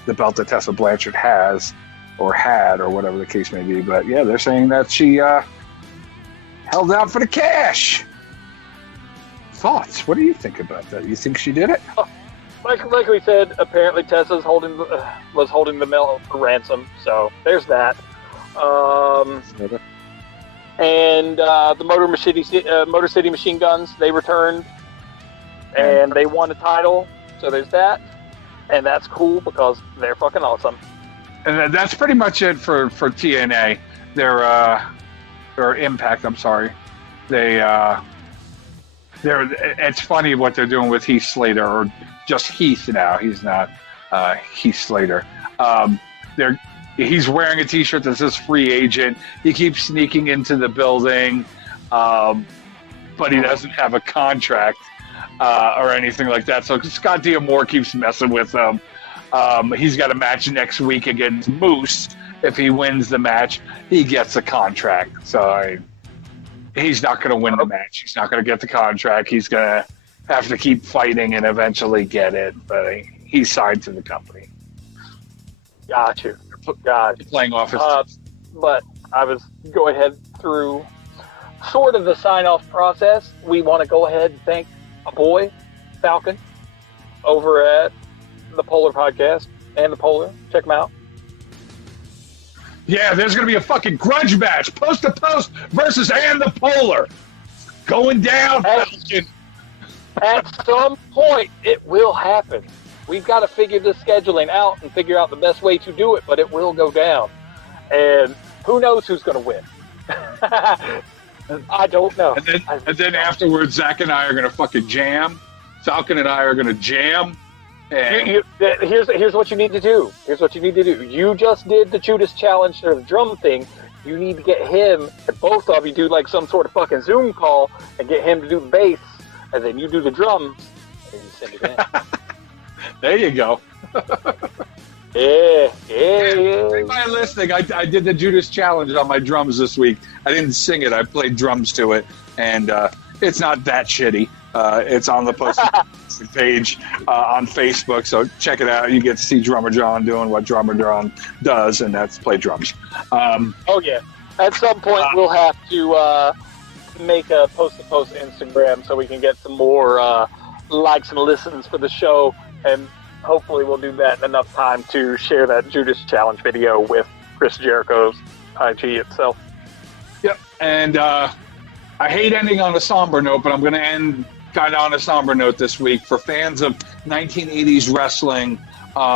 the belt that Tessa Blanchard has or had or whatever the case may be. But yeah, they're saying that she held out for the cash. Thoughts? What do you think about that? You think she did it? Like we said, apparently Tessa's was holding the mill for ransom. So there's that. And the Motor City Machine Guns, they returned and they won a title. So there's that, and that's cool because they're fucking awesome. And that's pretty much it for TNA. Or Impact. I'm sorry. It's funny what they're doing with Heath Slater, or just Heath now. He's not Heath Slater. He's wearing a T-shirt that says free agent. He keeps sneaking into the building, but he doesn't have a contract or anything like that. So Scott D'Amore keeps messing with him. He's got a match next week against Moose. If he wins the match, he gets a contract. So he's not going to win the match. He's not going to get the contract. He's going to have to keep fighting and eventually get it. But he's signed to the company. Got you. Playing off his... but I was going ahead through sort of the sign-off process. We want to go ahead and thank a boy, Falcon, over at the Polar Podcast and the Polar. Check them out. Yeah, there's going to be a fucking grudge match, post to post versus and the Polar. Going down. At some point, it will happen. We've got to figure the scheduling out and figure out the best way to do it, but it will go down. And who knows who's going to win? I don't know. And then afterwards, Zach and I are going to fucking jam. Falcon and I are going to jam. And here's what you need to do. Here's what you need to do. You just did the Judas challenge or the drum thing. You need to get him, and both of you do like some sort of fucking Zoom call and get him to do the bass, and then you do the drums, and you send it in. There you go. Yeah. Everybody listening, I did the Judas challenge on my drums this week. I didn't sing it. I played drums to it, and it's not that shitty. It's on the posting page on Facebook, so check it out. You get to see Drummer John doing what Drummer John does, and that's play drums. Oh, yeah. At some point, we'll have to make a post-to-post Instagram so we can get some more likes and listens for the show, and hopefully we'll do that in enough time to share that Judas Challenge video with Chris Jericho's IG itself. Yep, and I hate ending on a somber note, but I'm going to end kind of on a somber note this week. For fans of 1980s wrestling,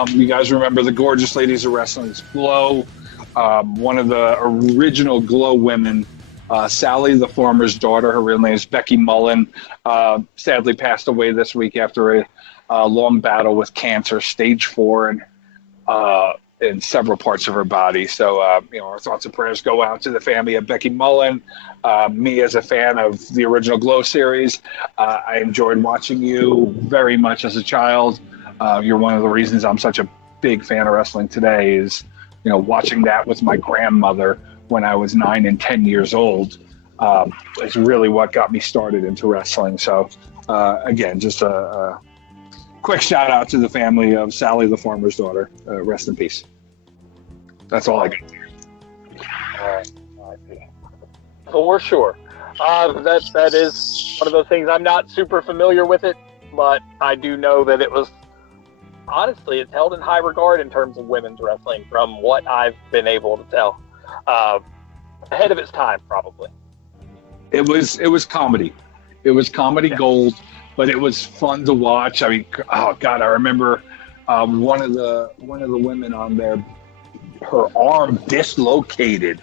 you guys remember the gorgeous ladies of wrestling's Glow. One of the original Glow women, Sally the Former's daughter, her real name is Becky Mullen, sadly passed away this week after a long battle with cancer, stage 4, and in several parts of her body. So, our thoughts and prayers go out to the family of Becky Mullen. Me, as a fan of the original Glow series, I enjoyed watching you very much as a child. You're one of the reasons I'm such a big fan of wrestling today is, watching that with my grandmother when I was 9 and 10 years old is really what got me started into wrestling. So, again, just a quick shout out to the family of Sally the Farmer's daughter. Rest in peace. That's all I got. All right. For sure. That is one of those things. I'm not super familiar with it, but I do know that it was, honestly, it's held in high regard in terms of women's wrestling from what I've been able to tell. Ahead of its time, probably. It was comedy. It was comedy gold. But it was fun to watch. I mean, oh God, I remember one of the women on there, her arm dislocated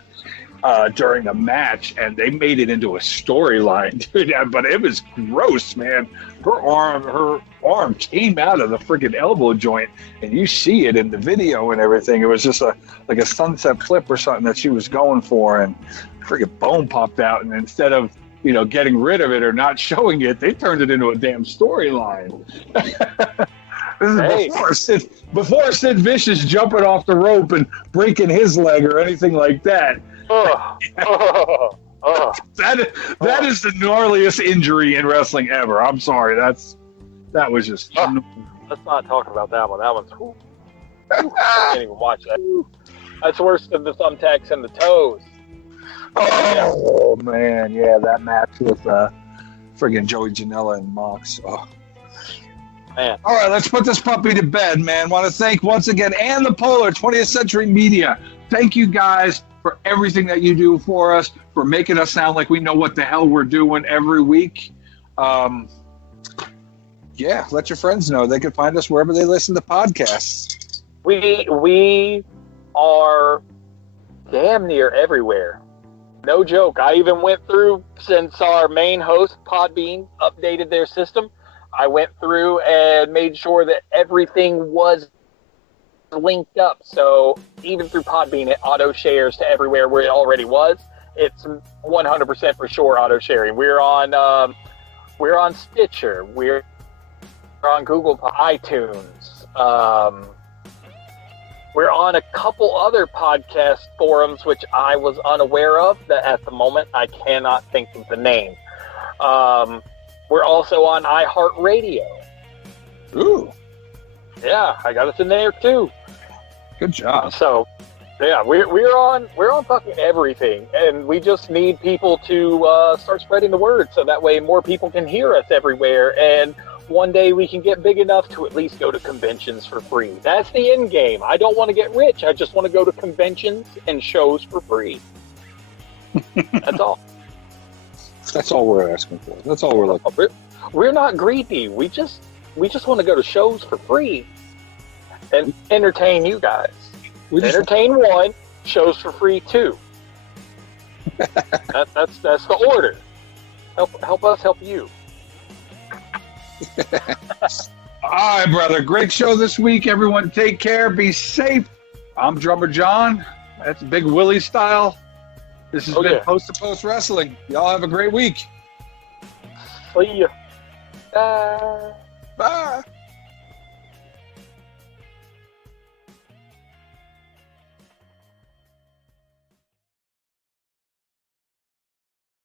during a match, and they made it into a storyline, dude. But it was gross, man. Her arm came out of the freaking elbow joint, and you see it in the video and everything. It was just like a sunset flip or something that she was going for, and freaking bone popped out, and instead of getting rid of it or not showing it, they turned it into a damn storyline. This is before Sid Vicious jumping off the rope and breaking his leg or anything like that. That is the gnarliest injury in wrestling ever. I'm sorry. That was just. Let's not talk about that one. That one's. I can't even watch that. That's worse than the thumbtacks and the toes. Oh man, yeah, that match with friggin' Joey Janela and Mox. Oh. Man. All right, let's put this puppy to bed, man. Want to thank once again Ann the Polar, 20th Century Media. Thank you guys for everything that you do for us, for making us sound like we know what the hell we're doing every week. Yeah, let your friends know. They can find us wherever they listen to podcasts. We are damn near everywhere. No joke. I even went through, since our main host, Podbean, updated their system, I went through and made sure that everything was linked up. So even through Podbean, it auto-shares to everywhere where it already was. It's 100% for sure auto-sharing. We're on Stitcher. We're on Google, iTunes. We're on a couple other podcast forums, which I was unaware of, that at the moment I cannot think of the name. We're also on iHeartRadio. Ooh. Yeah, I got us in there too. Good job. So, yeah, we're on fucking everything, and we just need people to start spreading the word, so that way more people can hear us everywhere, and one day we can get big enough to at least go to conventions for free. That's the end game. I don't want to get rich. I just want to go to conventions and shows for free. That's all. That's all we're asking for. That's all we're looking for. We're not greedy. We just want to go to shows for free. and entertain you guys. We just, Entertain one, shows for free two. That's the order. Help us help you. all right, brother. Great show this week. Everyone take care. Be safe. I'm Drummer John. That's Big Willie style. This has been Post to Post Wrestling. Y'all have a great week. See ya. Bye.